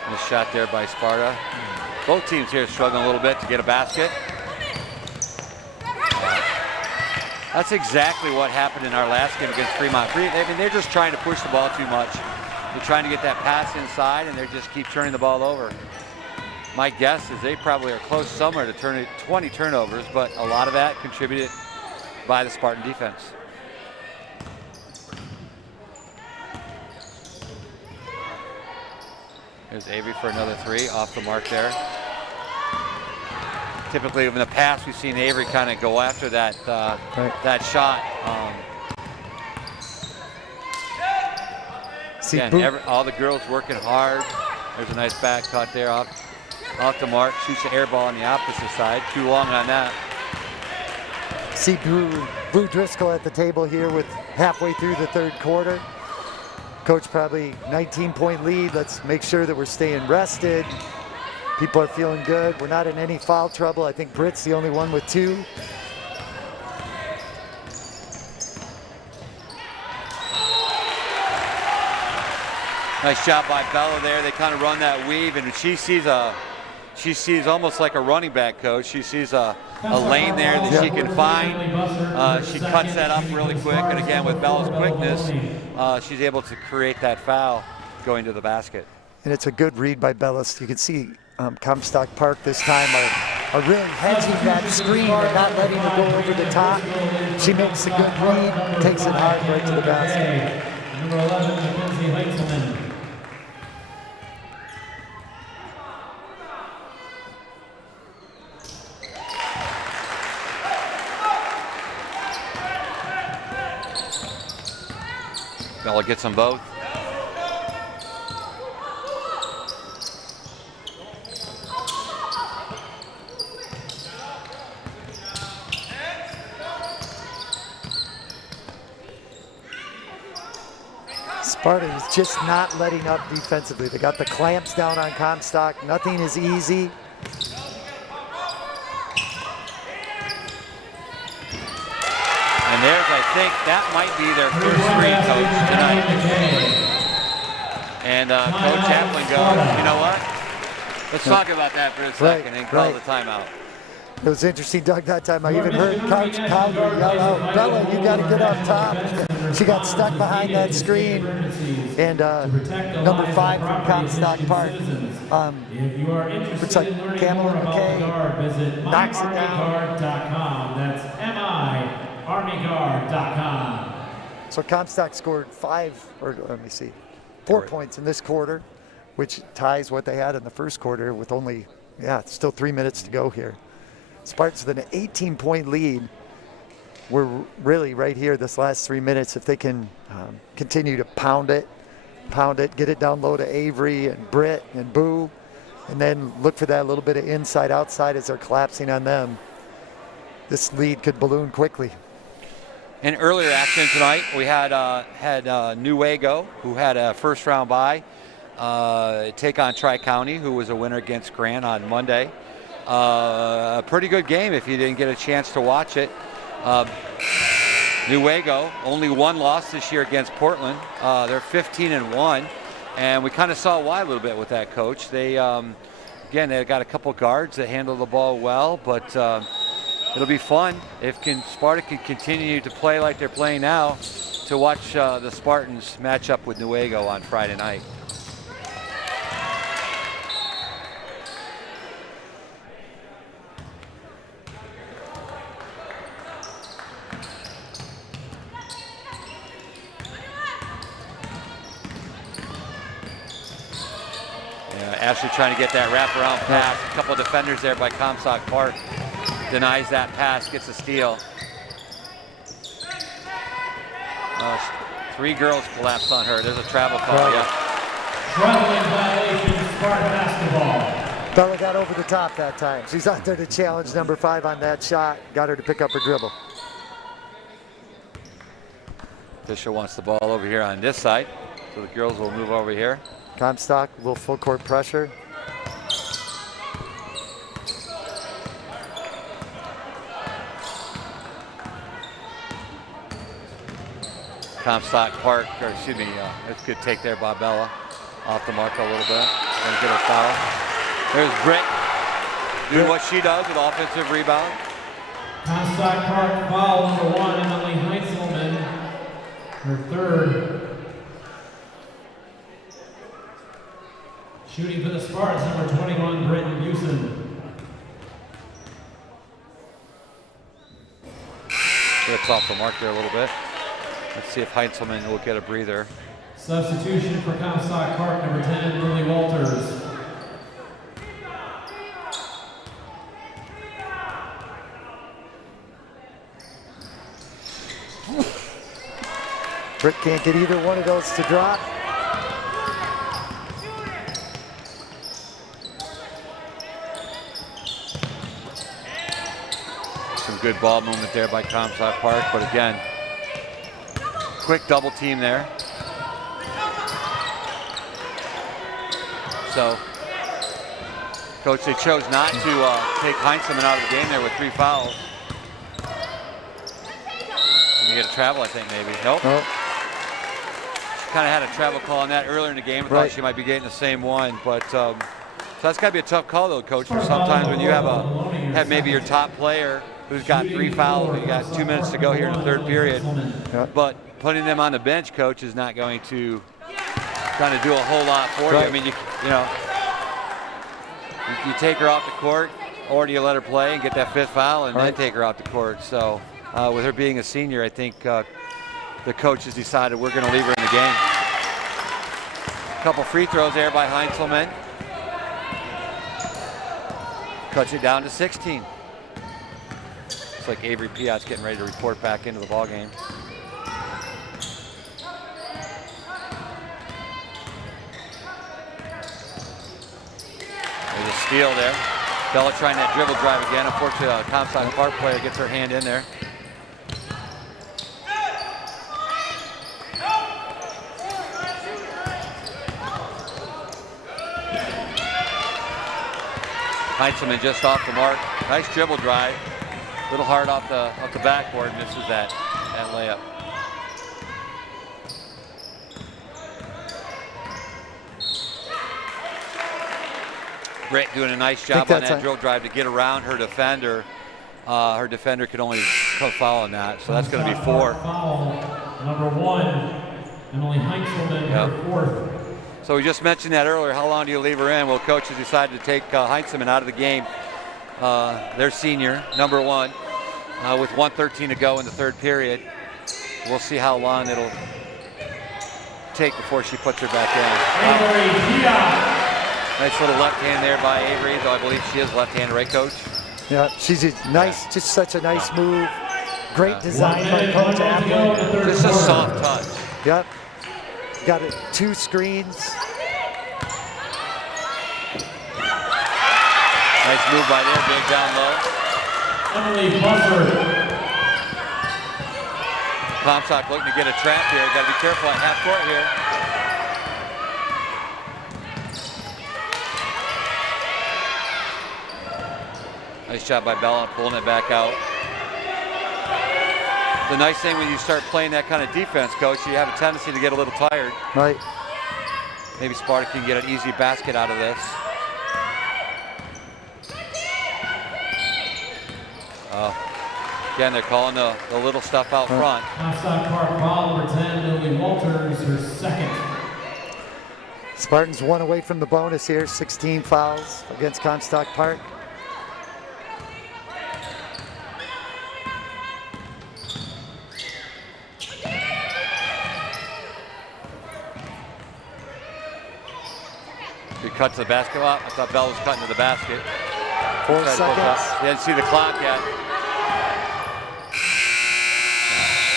Nice shot there by Sparta. Both teams here struggling a little bit to get a basket. That's exactly what happened in our last game against Fremont. I mean, they're just trying to push the ball too much. They're trying to get that pass inside, and they just keep turning the ball over. My guess is they probably are close somewhere to 20 turnovers, but a lot of that contributed by the Spartan defense. Here's Avery for another 3, off the mark there. typically in the past we've seen Avery kind of go after that that shot. Again, all the girls working hard. There's a nice back cut there off the mark. Shoots the air ball on the opposite side. Too long on that. See Boo Driscoll at the table here with halfway through the third quarter. Coach probably 19-point lead. Let's make sure that we're staying rested. People are feeling good. We're not in any foul trouble. I think Britt's the only one with 2. Nice job by Bella there. They kind of run that weave, and she sees almost like a running back, coach. She sees a lane there that she can find. She cuts that up really quick, and again, with Bella's quickness, she's able to create that foul going to the basket. And it's a good read by Bella. You can see Comstock Park this time are really hedging that screen and not letting her go over the top. She makes a good read, takes it hard right to the basket. Number 11, Mackenzie Heitzelman. Bella gets them both. Sparta is just not letting up defensively. They got the clamps down on Comstock. Nothing is easy. And there's, I think, that might be their first screen, coach, tonight. And Coach Chaplin goes, you know what? Let's talk about that for a second and call the timeout. It was interesting, Doug, that time. I even heard Coach Collier yell out, Bella, you got to get up top. She got stuck behind that screen. And number 5 from Comstock Park. Looks like Camilla McKay knocks it down. That's miarmyguard.com. So Comstock scored 4 points in this quarter, which ties what they had in the first quarter with only, still 3 minutes to go here. Spartans with an 18-point lead. We're really right here this last 3 minutes. If they can continue to pound it, get it down low to Avery and Britt and Boo, and then look for that little bit of inside-outside as they're collapsing on them, this lead could balloon quickly. In earlier action tonight, we had Newaygo, who had a first-round bye, take on Tri-County, who was a winner against Grant on Monday. A pretty good game if you didn't get a chance to watch it. Newaygo, only 1 loss this year against Portland. They're 15-1, and we kind of saw why a little bit with that, coach. They, again, they got a couple guards that handle the ball well, but it'll be fun if Sparta can continue to play like they're playing now to watch the Spartans match up with Newaygo on Friday night. Ashley trying to get that wraparound pass. A couple of defenders there by Comstock Park. Denies that pass, gets a steal. 3 girls collapsed on her. There's a travel call. Traveling violation, Sparta basketball. Bella got over the top that time. She's out there to challenge number 5 on that shot. Got her to pick up her dribble. Fisher wants the ball over here on this side, so the girls will move over here. Comstock, a little full court pressure. Comstock Park, or excuse me, it's a good take there by Bella. Off the mark a little bit. Gonna get a foul. There's Britt doing what she does with offensive rebound. Comstock Park foul number 1, Emily Heitzelman. Her 3rd. Shooting for the Spartans, number 21, Britton Busen. It's off the mark there a little bit. Let's see if Heitzelman will get a breather. Substitution for Comstock Park, number 10, Lily Walters. Britt can't get either one of those to drop. Some good ball movement there by Comstock Park, but again, quick double team there. So, Coach, they chose not to take Heinzelman out of the game there with 3 fouls. And you get a travel, I think, maybe. Nope. Kind of had a travel call on that earlier in the game. I thought she might be getting the same one, but so that's got to be a tough call, though, Coach. For sometimes when you have maybe your top player who's got 3 fouls, and you got 2 minutes to go here in the 3rd period, but putting them on the bench, Coach, is not going to kind of do a whole lot for you. I mean, you take her off the court, or do you let her play and get that 5th foul and then take her out the court? So with her being a senior, I think the coach has decided we're going to leave her in the game. A couple free throws there by Heinzelman. Cuts it down to 16. Looks like Avery Piat's getting ready to report back into the ball game. There's a steal there. Bella trying that dribble drive again. Unfortunately, a Comstock Park player gets her hand in there. Heinzelman just off the mark. Nice dribble drive. A little hard off the backboard. Misses that layup. Britt doing a nice job on that drill drive to get around her defender. Her defender could only foul on that, so that's going to be 4. Foul number 1, Emily Heinzelman, her 4th. So we just mentioned that earlier. How long do you leave her in? Well, coach has decided to take Heinzelman out of the game. Their senior, number 1, with 1:13 to go in the 3rd period. We'll see how long it'll take before she puts her back in. Nice little left hand there by Avery, though I believe she is left-handed, right, Coach? Yeah, she's nice, just such a nice move. Great design by Coach Apple. Just a soft touch. Yep. Got it, 2 screens. Nice move by there, big down low. Emily Buffer. Comstock looking to get a trap here. Got to be careful at half court here. Nice job by Bella pulling it back out. The nice thing when you start playing that kind of defense, Coach, you have a tendency to get a little tired. Right. Maybe Sparta can get an easy basket out of this. Again, they're calling the little stuff out front. Comstock Park foul number 10, Lily Walters, her 2nd. Spartans 1 away from the bonus here, 16 fouls against Comstock Park. Good cut to the basket. I thought Bell was cutting to the basket. 4 seconds. You didn't see the clock yet.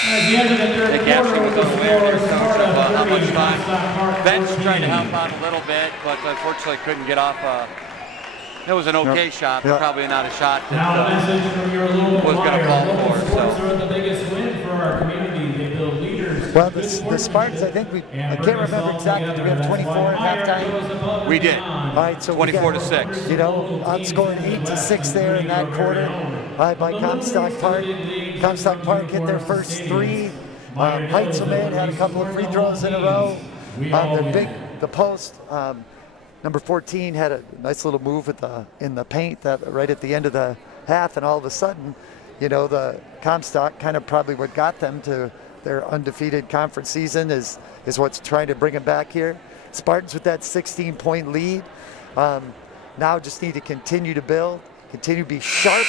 At the end of the 3rd quarter, with the score, Sparta 30, how much time? Comstock Park Bench 14. tried to help out a little bit, but unfortunately couldn't get off. It was an okay shot, but probably not a shot Now a that message from your local was going to fall local for. sports are the biggest win for our community. They build leaders. Well, the Spartans, I think I can't remember exactly. Do we have 24 at halftime? We did. All right, so 24 to 6. You know, outscoring 8-6 there in that quarter by Comstock Park. Comstock Park hit their first 3. Heinzelman had a couple of free throws in a row. The post. Number 14 had a nice little move in the paint right at the end of the half, and all of a sudden, you know, the Comstock kind of probably what got them to their undefeated conference season is what's trying to bring them back here. Spartans with that 16-point lead. Now just need to continue to build, continue to be sharp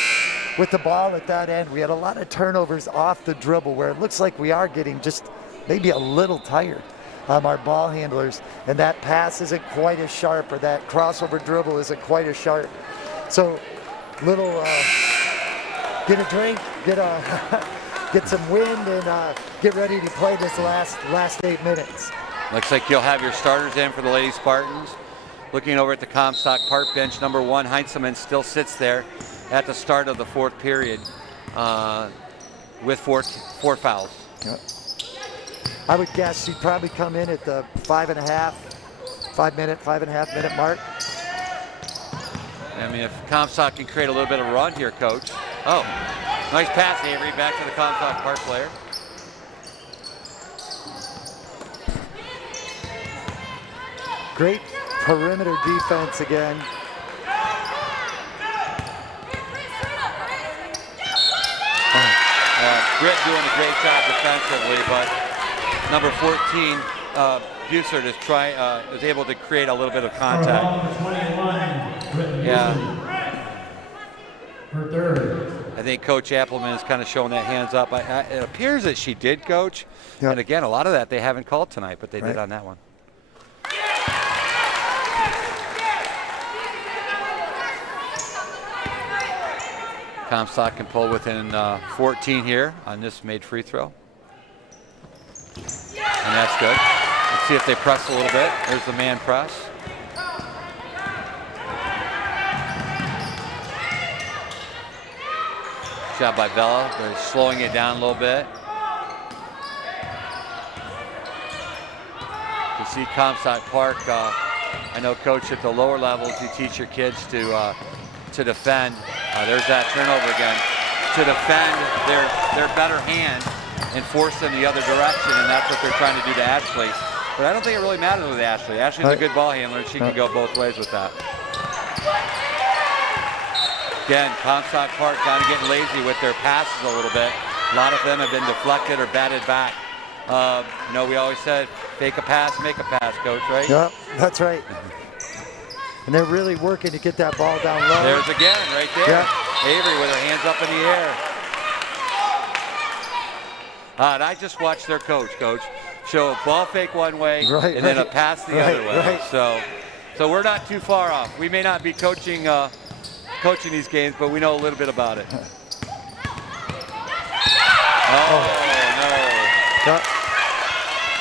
with the ball at that end. We had a lot of turnovers off the dribble where it looks like we are getting just maybe a little tired. Our ball handlers, and that pass isn't quite as sharp, or that crossover dribble isn't quite as sharp. So, get a drink, get get some wind and get ready to play this last 8 minutes. Looks like you'll have your starters in for the Lady Spartans. Looking over at the Comstock Park bench, number 1, Heinzelman still sits there at the start of the 4th period with four fouls. Yep. I would guess she'd probably come in at the 5.5 minute mark. I mean, if Comstock can create a little bit of a run here, Coach. Oh, nice pass, Avery, back to the Comstock Park player. Great perimeter defense again. Britt doing a great job defensively, but number 14, Bussard is able to create a little bit of contact. Yeah. Her third. I think Coach Appleman is kind of showing that hands up. It appears that she did, Coach. Yep. And again, a lot of that they haven't called tonight, but they did on that one. Comstock can pull within 14 here on this made free throw. And that's good. Let's see if they press a little bit. There's the man press. Shot by Bella. They're slowing it down a little bit. You see Comstock Park. I know, Coach, at the lower levels, you teach your kids to defend. There's that turnover again. To defend their better hand and force them the other direction, and that's what they're trying to do to Ashley. But I don't think it really matters with Ashley. Ashley's a good ball handler. She can go both ways with that. Again, Comstock Park kind of getting lazy with their passes a little bit. A lot of them have been deflected or batted back. You know, we always said, fake a pass, make a pass, Coach, right? Yep, that's right. And they're really working to get that ball down low. There's again, right there. Yep. Avery with her hands up in the air. And I just watched their coach show a ball fake one way and then a pass the other way. So we're not too far off. We may not be coaching these games, but we know a little bit about it. No.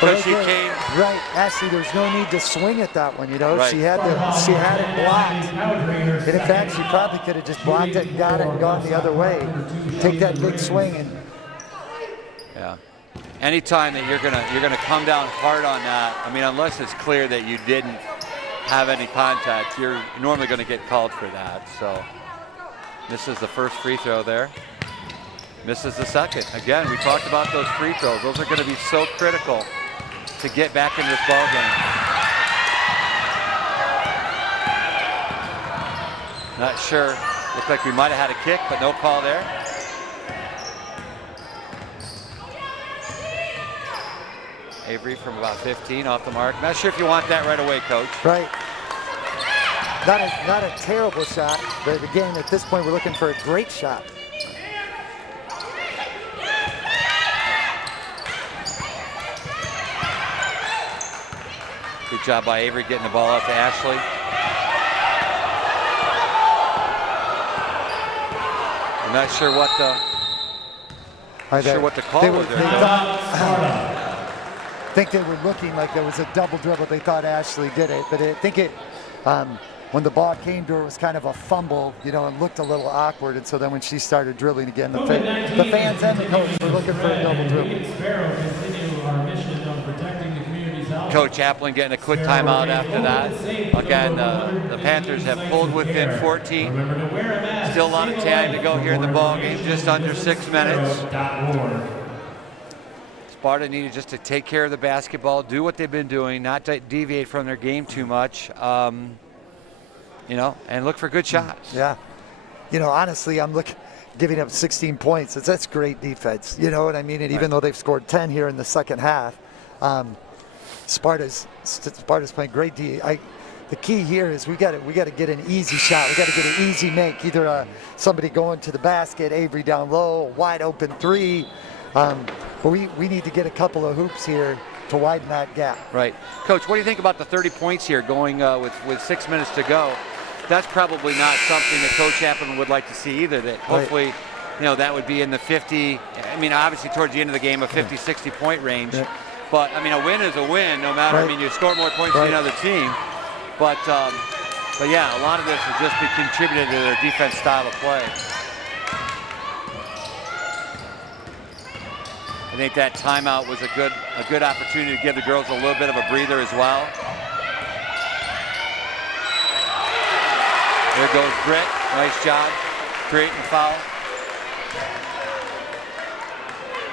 But she came. Right, Ashley, there's no need to swing at that one, you know. Right. She had it blocked. And in fact, she probably could have just blocked it and got it and gone the other way. Take that big swing and. Yeah. Anytime that you're gonna come down hard on that, I mean, unless it's clear that you didn't have any contact, you're normally gonna get called for that. So misses the first free throw there. Misses the second. Again, we talked about those free throws. Those are gonna be so critical to get back in this ball game. Not sure. Looked like we might have had a kick, but no call there. Avery from about 15 off the mark. Not sure if you want that right away, Coach. Right. Not a terrible shot, but again, at this point, we're looking for a great shot. Good job by Avery getting the ball out to Ashley. I'm not sure what the call was there. I think they were looking like there was a double dribble. They thought Ashley did it, but I think when the ball came to her, it was kind of a fumble, you know, and looked a little awkward. And so then when she started dribbling again, the fans and the coach were looking for a double dribble. Coach Applin getting a quick timeout after that. Again, the Panthers have pulled within 14. Still a lot of time to go here in the ball game, just under 6 minutes. Sparta needed just to take care of the basketball, do what they've been doing, not to deviate from their game too much, you know, and look for good shots. Yeah. You know, honestly, I'm giving up 16 points. That's great defense. You know what I mean? And even though they've scored 10 here in the second half, Sparta's playing great D. The key here is we got to get an easy shot. We got to get an easy make. Either somebody going to the basket, Avery down low, wide open three. But we need to get a couple of hoops here to widen that gap. Right, Coach. What do you think about the 30 points here going with 6 minutes to go? That's probably not something that Coach Appleman would like to see either. That hopefully you know, that would be in the 50, I mean, obviously towards the end of the game, a 50, 60 point range. Yeah. But I mean, a win is a win, no matter, Right. I mean, you score more points than the other team. But yeah, a lot of this has just been contributed to their defense style of play. I think that timeout was a good opportunity to give the girls a little bit of a breather as well. There goes Britt. Nice job creating foul.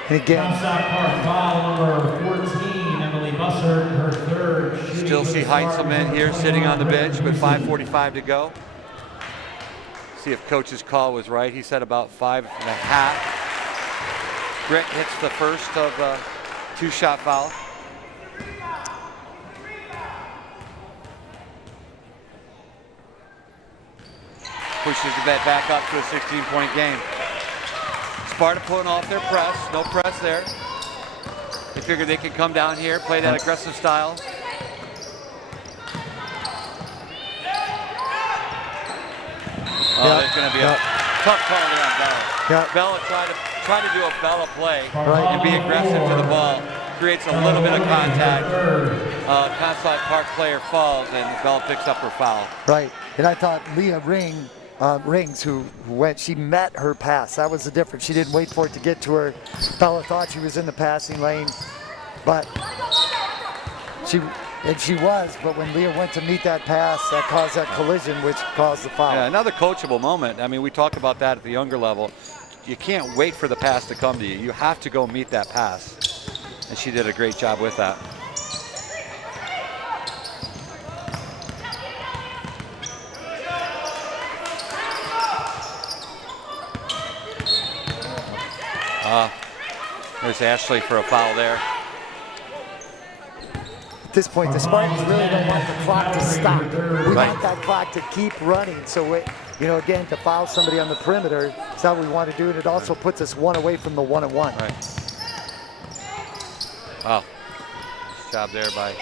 And again, Comstock Park foul number 14, Emily Bussard, her third. Still see Heintzelman here sitting on the bench with 5:45 to go. See if coach's call was right. He said about 5.5. Britt hits the first of 2-shot foul. Pushes the bet back up to a 16-point game. Sparta pulling off their press. No press there. They figure they can come down here, play that aggressive style. Oh, there's going to be a tough call there on Bella. Yeah. Bella tried to do a Bella play Right. and be aggressive to the ball. Creates a little bit of contact. Comstock Park player falls and Bella picks up her foul. right. And I thought Leah Rings, who went, she met her pass. That was the difference. She didn't wait for it to get to her. Bella thought she was in the passing lane, but she was. But when Leah went to meet that pass, that caused that collision, which caused the foul. Yeah, another coachable moment. I mean, we talked about that at the younger level. You can't wait for the pass to come to you. You have to go meet that pass. And she did a great job with that. There's Ashley for a foul there. At this point, the Spartans really don't want the clock to stop. We Right. want that clock to keep running. So, again, to foul somebody on the perimeter, it's how we want to do it. It also puts us one away from the 1-on-1. Right. Wow. Nice job there by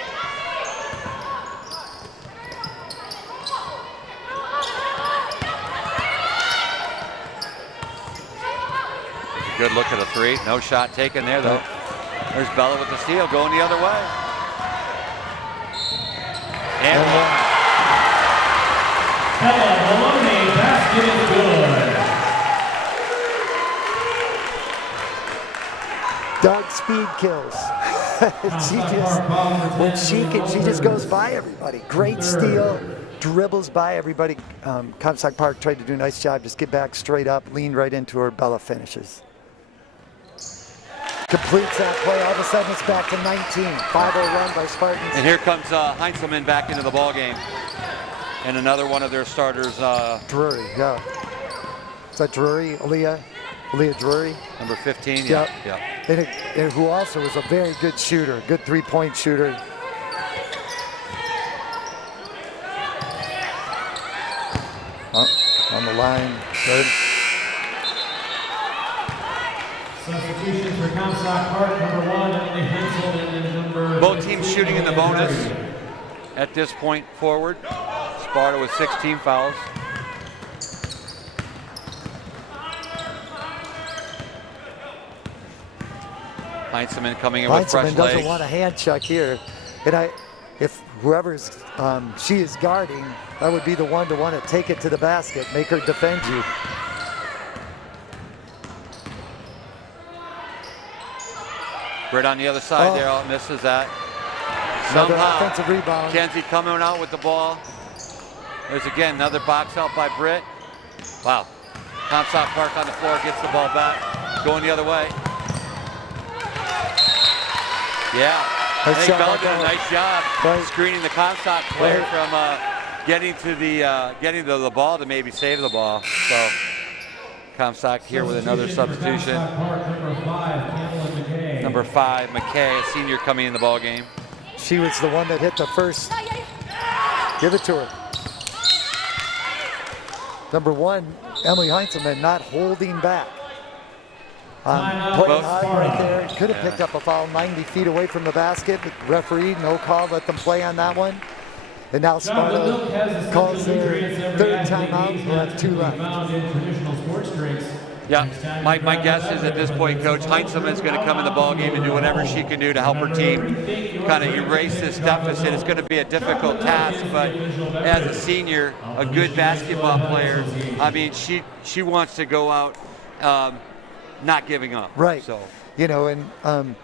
good look at a three. No shot taken there, though. There's Bella with the steal going the other way. And one. Bella Maloney, basket is good. Doug speed kills. She just goes by everybody. Great steal, dribbles by everybody. Comstock Park tried to do a nice job. Just get back straight up, lean right into her. Bella finishes. Completes that play. All of a sudden, it's back to 19. 5-0 run by Spartans. And here comes Heintzelman back into the ball game. And another one of their starters. Drury, yeah. Is that Drury, Aaliyah Drury? Number 15, Yep. yeah. And who also is a very good shooter, good three-point shooter. On the line, good. Substitutions for Comstock Park, number 1, Emily Hensel, and then number... Both teams shooting in the bonus at this point forward. Sparta with 16 fouls. Heintzelman coming in with fresh Heintzelman doesn't legs. want a hand check here. And if whoever's she is guarding, that would be the one to want to take it to the basket, make her defend you. Britt on the other side there, misses that. Another Somehow, offensive rebound. Kenzie coming out with the ball. There's again another box out by Britt. Wow. Comstock Park on the floor, gets the ball back, going the other way. Yeah, I think Bella did a nice job screening the Comstock player from getting to the ball to maybe save the ball. So Comstock here with another substitution. Number 5, McKay, a senior coming in the ball game. She was the one that hit the first. Give it to her. Number 1, Emily Heintzelman, not holding back. Playing hard right there. Could have picked up a foul 90 feet away from the basket, but referee, no call, let them play on that one. And now Sparta calls their third timeout. We'll have 2 left. Found in traditional sports drinks. Yeah, my guess is at this point, Coach Heinzelman is going to come in the ball game and do whatever she can do to help her team kind of erase this deficit. It's going to be a difficult task, but as a senior, a good basketball player, I mean, she wants to go out not giving up. Right. So, you know, and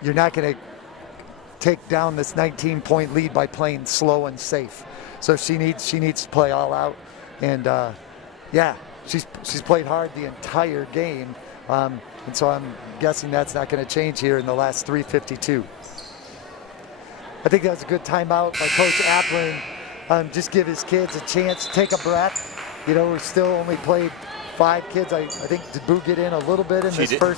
you're not going to take down this 19-point lead by playing slow and safe. So she needs to play all out, and yeah, she's played hard the entire game, and so I'm guessing that's not going to change here in the last 3:52. I think that was a good timeout by Coach Applin. Just give his kids a chance, take a breath. You know, we still only played 5 kids. I think did Boo get in a little bit in this in the third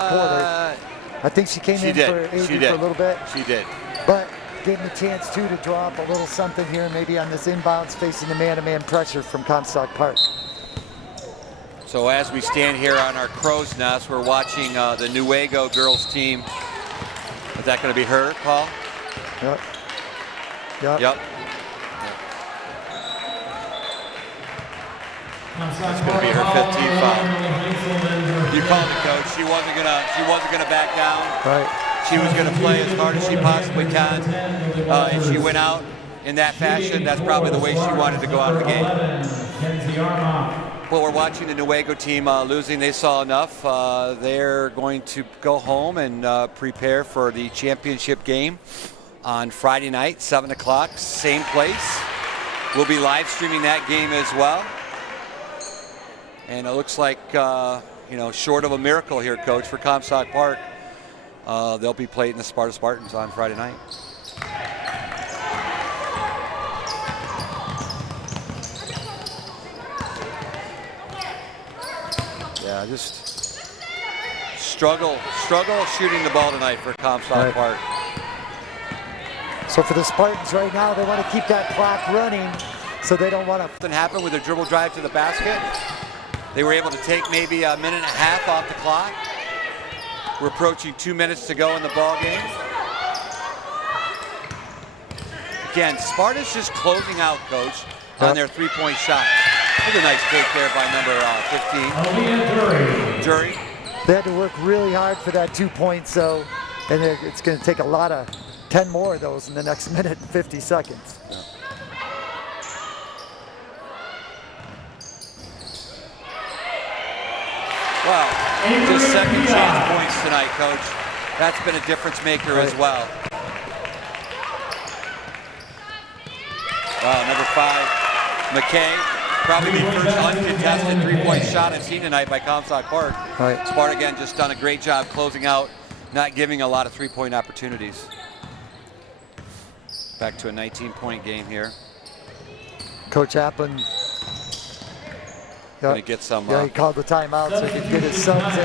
quarter? I think she came in for AD for a little bit. She did. But gave him a chance too to draw up a little something here, maybe on this inbounds facing the man-to-man pressure from Comstock Park. So as we stand here on our crow's nest, we're watching the Newaygo girls team. Is that going to be her, Paul? Yep. Yep. Yep. It's going to be her 15th foul. You called it, Coach. She wasn't gonna back down. Right. She was gonna play as hard as she possibly can. If she went out in that fashion, that's probably the way she wanted to go out of the game. Well, we're watching the Newaygo team losing. They saw enough. They're going to go home and prepare for the championship game on Friday night, 7 o'clock, same place. We'll be live streaming that game as well. And it looks like, you know, short of a miracle here, Coach, for Comstock Park, they'll be playing the Sparta Spartans on Friday night. Yeah, just struggle shooting the ball tonight for Comstock Park. So for the Spartans right now, they want to keep that clock running, so they don't want to. Something happened with their dribble drive to the basket. They were able to take maybe a minute and a half off the clock. We're approaching 2 minutes to go in the ball game. Again, Sparta's just closing out, Coach, on their three-point shot. That's a nice take there by number 15. Jury. They had to work really hard for that 2 points, though, and it's going to take a lot of 10 more of those in the next minute and 50 seconds. Yeah. Wow, just second chance points tonight, Coach. That's been a difference maker as well. Wow, number 5, McKay. Probably the first uncontested three-point shot I've seen tonight by Comstock Park. Right. Sparta, again, just done a great job closing out, not giving a lot of three-point opportunities. Back to a 19-point game here. Coach Applin. Gonna get some. Yeah, he called the timeout so he could get his subs in. For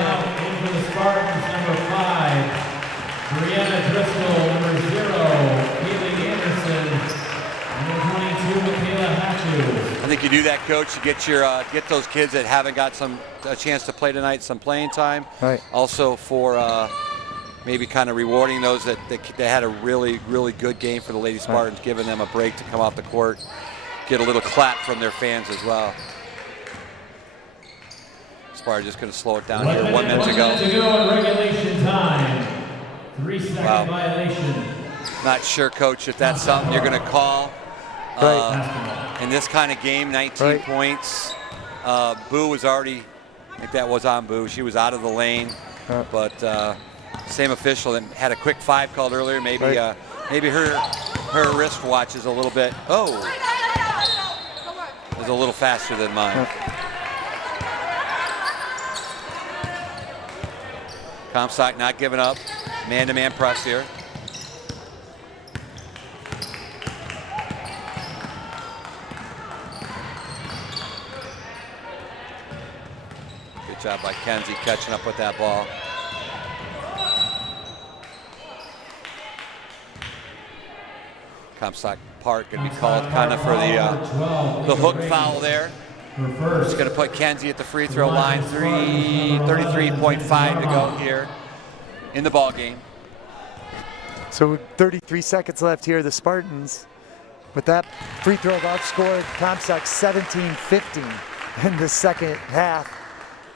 the Spartans, number 5, Brianna Driscoll, number 0, Kaylee Anderson, number 22, Michaela Hatchu. I think you do that, Coach. You get your get those kids that haven't got a chance to play tonight some playing time. Right. Also for maybe kind of rewarding those that they had a really good game for the Lady Spartans, giving them a break to come off the court, get a little clap from their fans as well. Sparta just going to slow it down here. 1 minute to go. 1 minute to go in regulation time. 3-second violation. Not sure, Coach, if that's something you're going to call in this kind of game. 19 points. Boo was already, I think that was on Boo. She was out of the lane, but same official that had a quick 5 called earlier. Maybe maybe her wristwatch is a little bit. Is a little faster than mine. Comstock not giving up. Man-to-man press here. Good job by Kenzie catching up with that ball. Comstock Park going to be called kind of for the hook foul there. It's going to put Kenzie at the free throw line. 33.5 to go here in the ball game. So 33 seconds left here. The Spartans, with that free throw, have outscored Comstock 17-15 in the second half.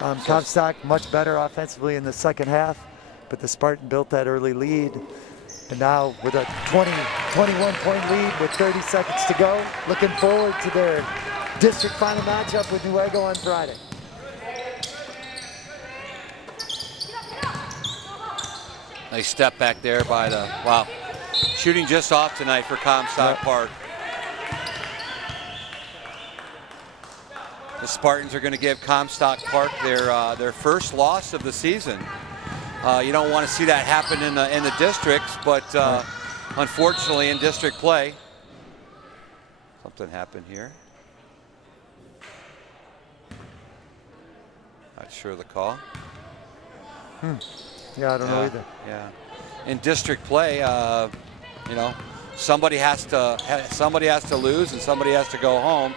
Comstock much better offensively in the second half, but the Spartan built that early lead. And now with a 21-point lead with 30 seconds to go, looking forward to their district final matchup with Newaygo on Friday. Nice step back there by the, wow. Shooting just off tonight for Comstock Park. The Spartans are going to give Comstock Park their first loss of the season. You don't want to see that happen in the districts, but unfortunately in district play, something happened here. Not sure of the call. Yeah, I don't know either. Yeah, in district play, you know, somebody has to lose and somebody has to go home.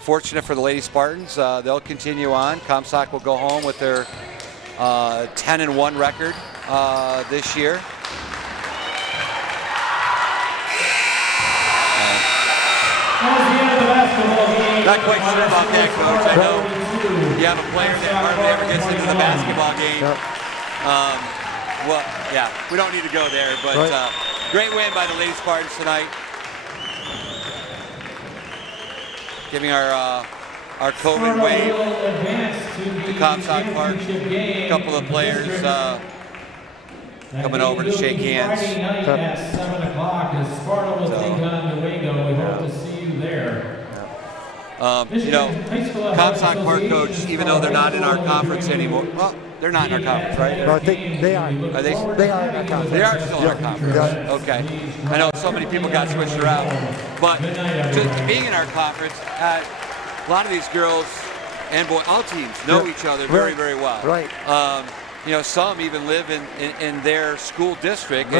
Fortunate for the Lady Spartans, they'll continue on. Comstock will go home with their 10-1 record this year. Not quite sure about that, Coach. I know you have a player that hardly ever gets into the basketball game. Well, yeah, we don't need to go there, but great win by the Lady Spartans tonight. Giving our COVID wave to Comstock Park. A couple of players coming over to shake hands. Friday night at 7 o'clock as Sparta will take on Newaygo. We hope to see you there. You know, Comstock Park, Coach, even though they're not in our conference anymore, well, they're not in our conference, right? No, I think they are. Are they? They are in our conference. They are still in our conference. Okay. I know so many people got switched around, but just being in our conference, a lot of these girls and boys, all teams know each other very, very well. Right. You know, some even live in their school district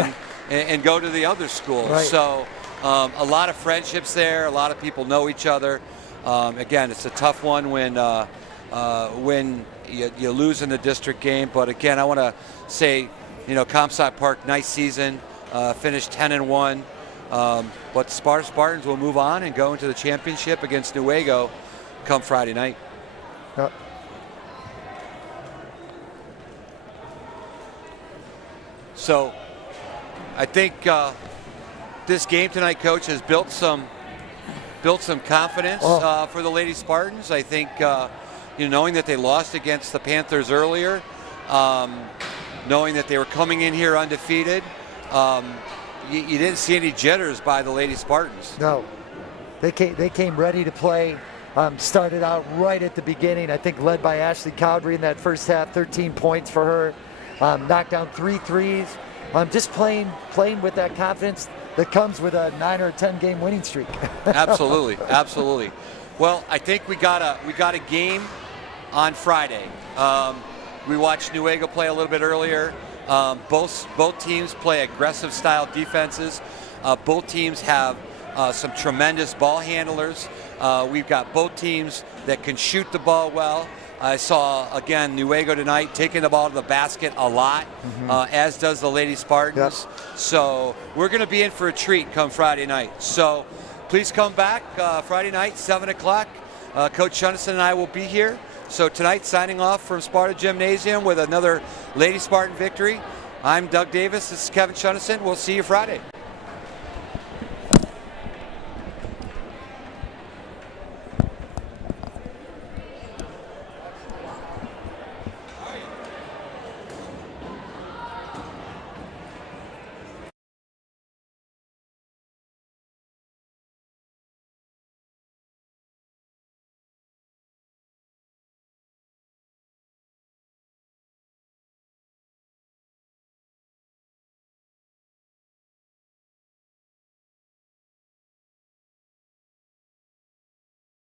and go to the other schools. Right. So a lot of friendships there. A lot of people know each other. Again, it's a tough one when you lose in the district game. But again, I want to say, you know, Comstock Park, nice season, finished 10-1. But Spartans will move on and go into the championship against Newaygo come Friday night. So I think this game tonight, Coach, has built some confidence for the Lady Spartans. I think you know, knowing that they lost against the Panthers earlier, knowing that they were coming in here undefeated, you didn't see any jitters by the Lady Spartans. No, they came ready to play. Started out right at the beginning, I think led by Ashley Cowdery in that first half, 13 points for her. Knocked down 3 threes. Just playing with that confidence that comes with a 9 or 10 game winning streak. Absolutely, absolutely. Well, I think we got a game on Friday. We watched Newaygo play a little bit earlier. Both teams play aggressive style defenses. Both teams have some tremendous ball handlers. We've got both teams that can shoot the ball well. I saw, again, Newaygo tonight taking the ball to the basket a lot, as does the Lady Spartans. Yep. So we're going to be in for a treat come Friday night. So please come back Friday night, 7 o'clock. Coach Shunnison and I will be here. So tonight, signing off from Sparta Gymnasium with another Lady Spartan victory. I'm Doug Davis. This is Kevin Shunnison. We'll see you Friday.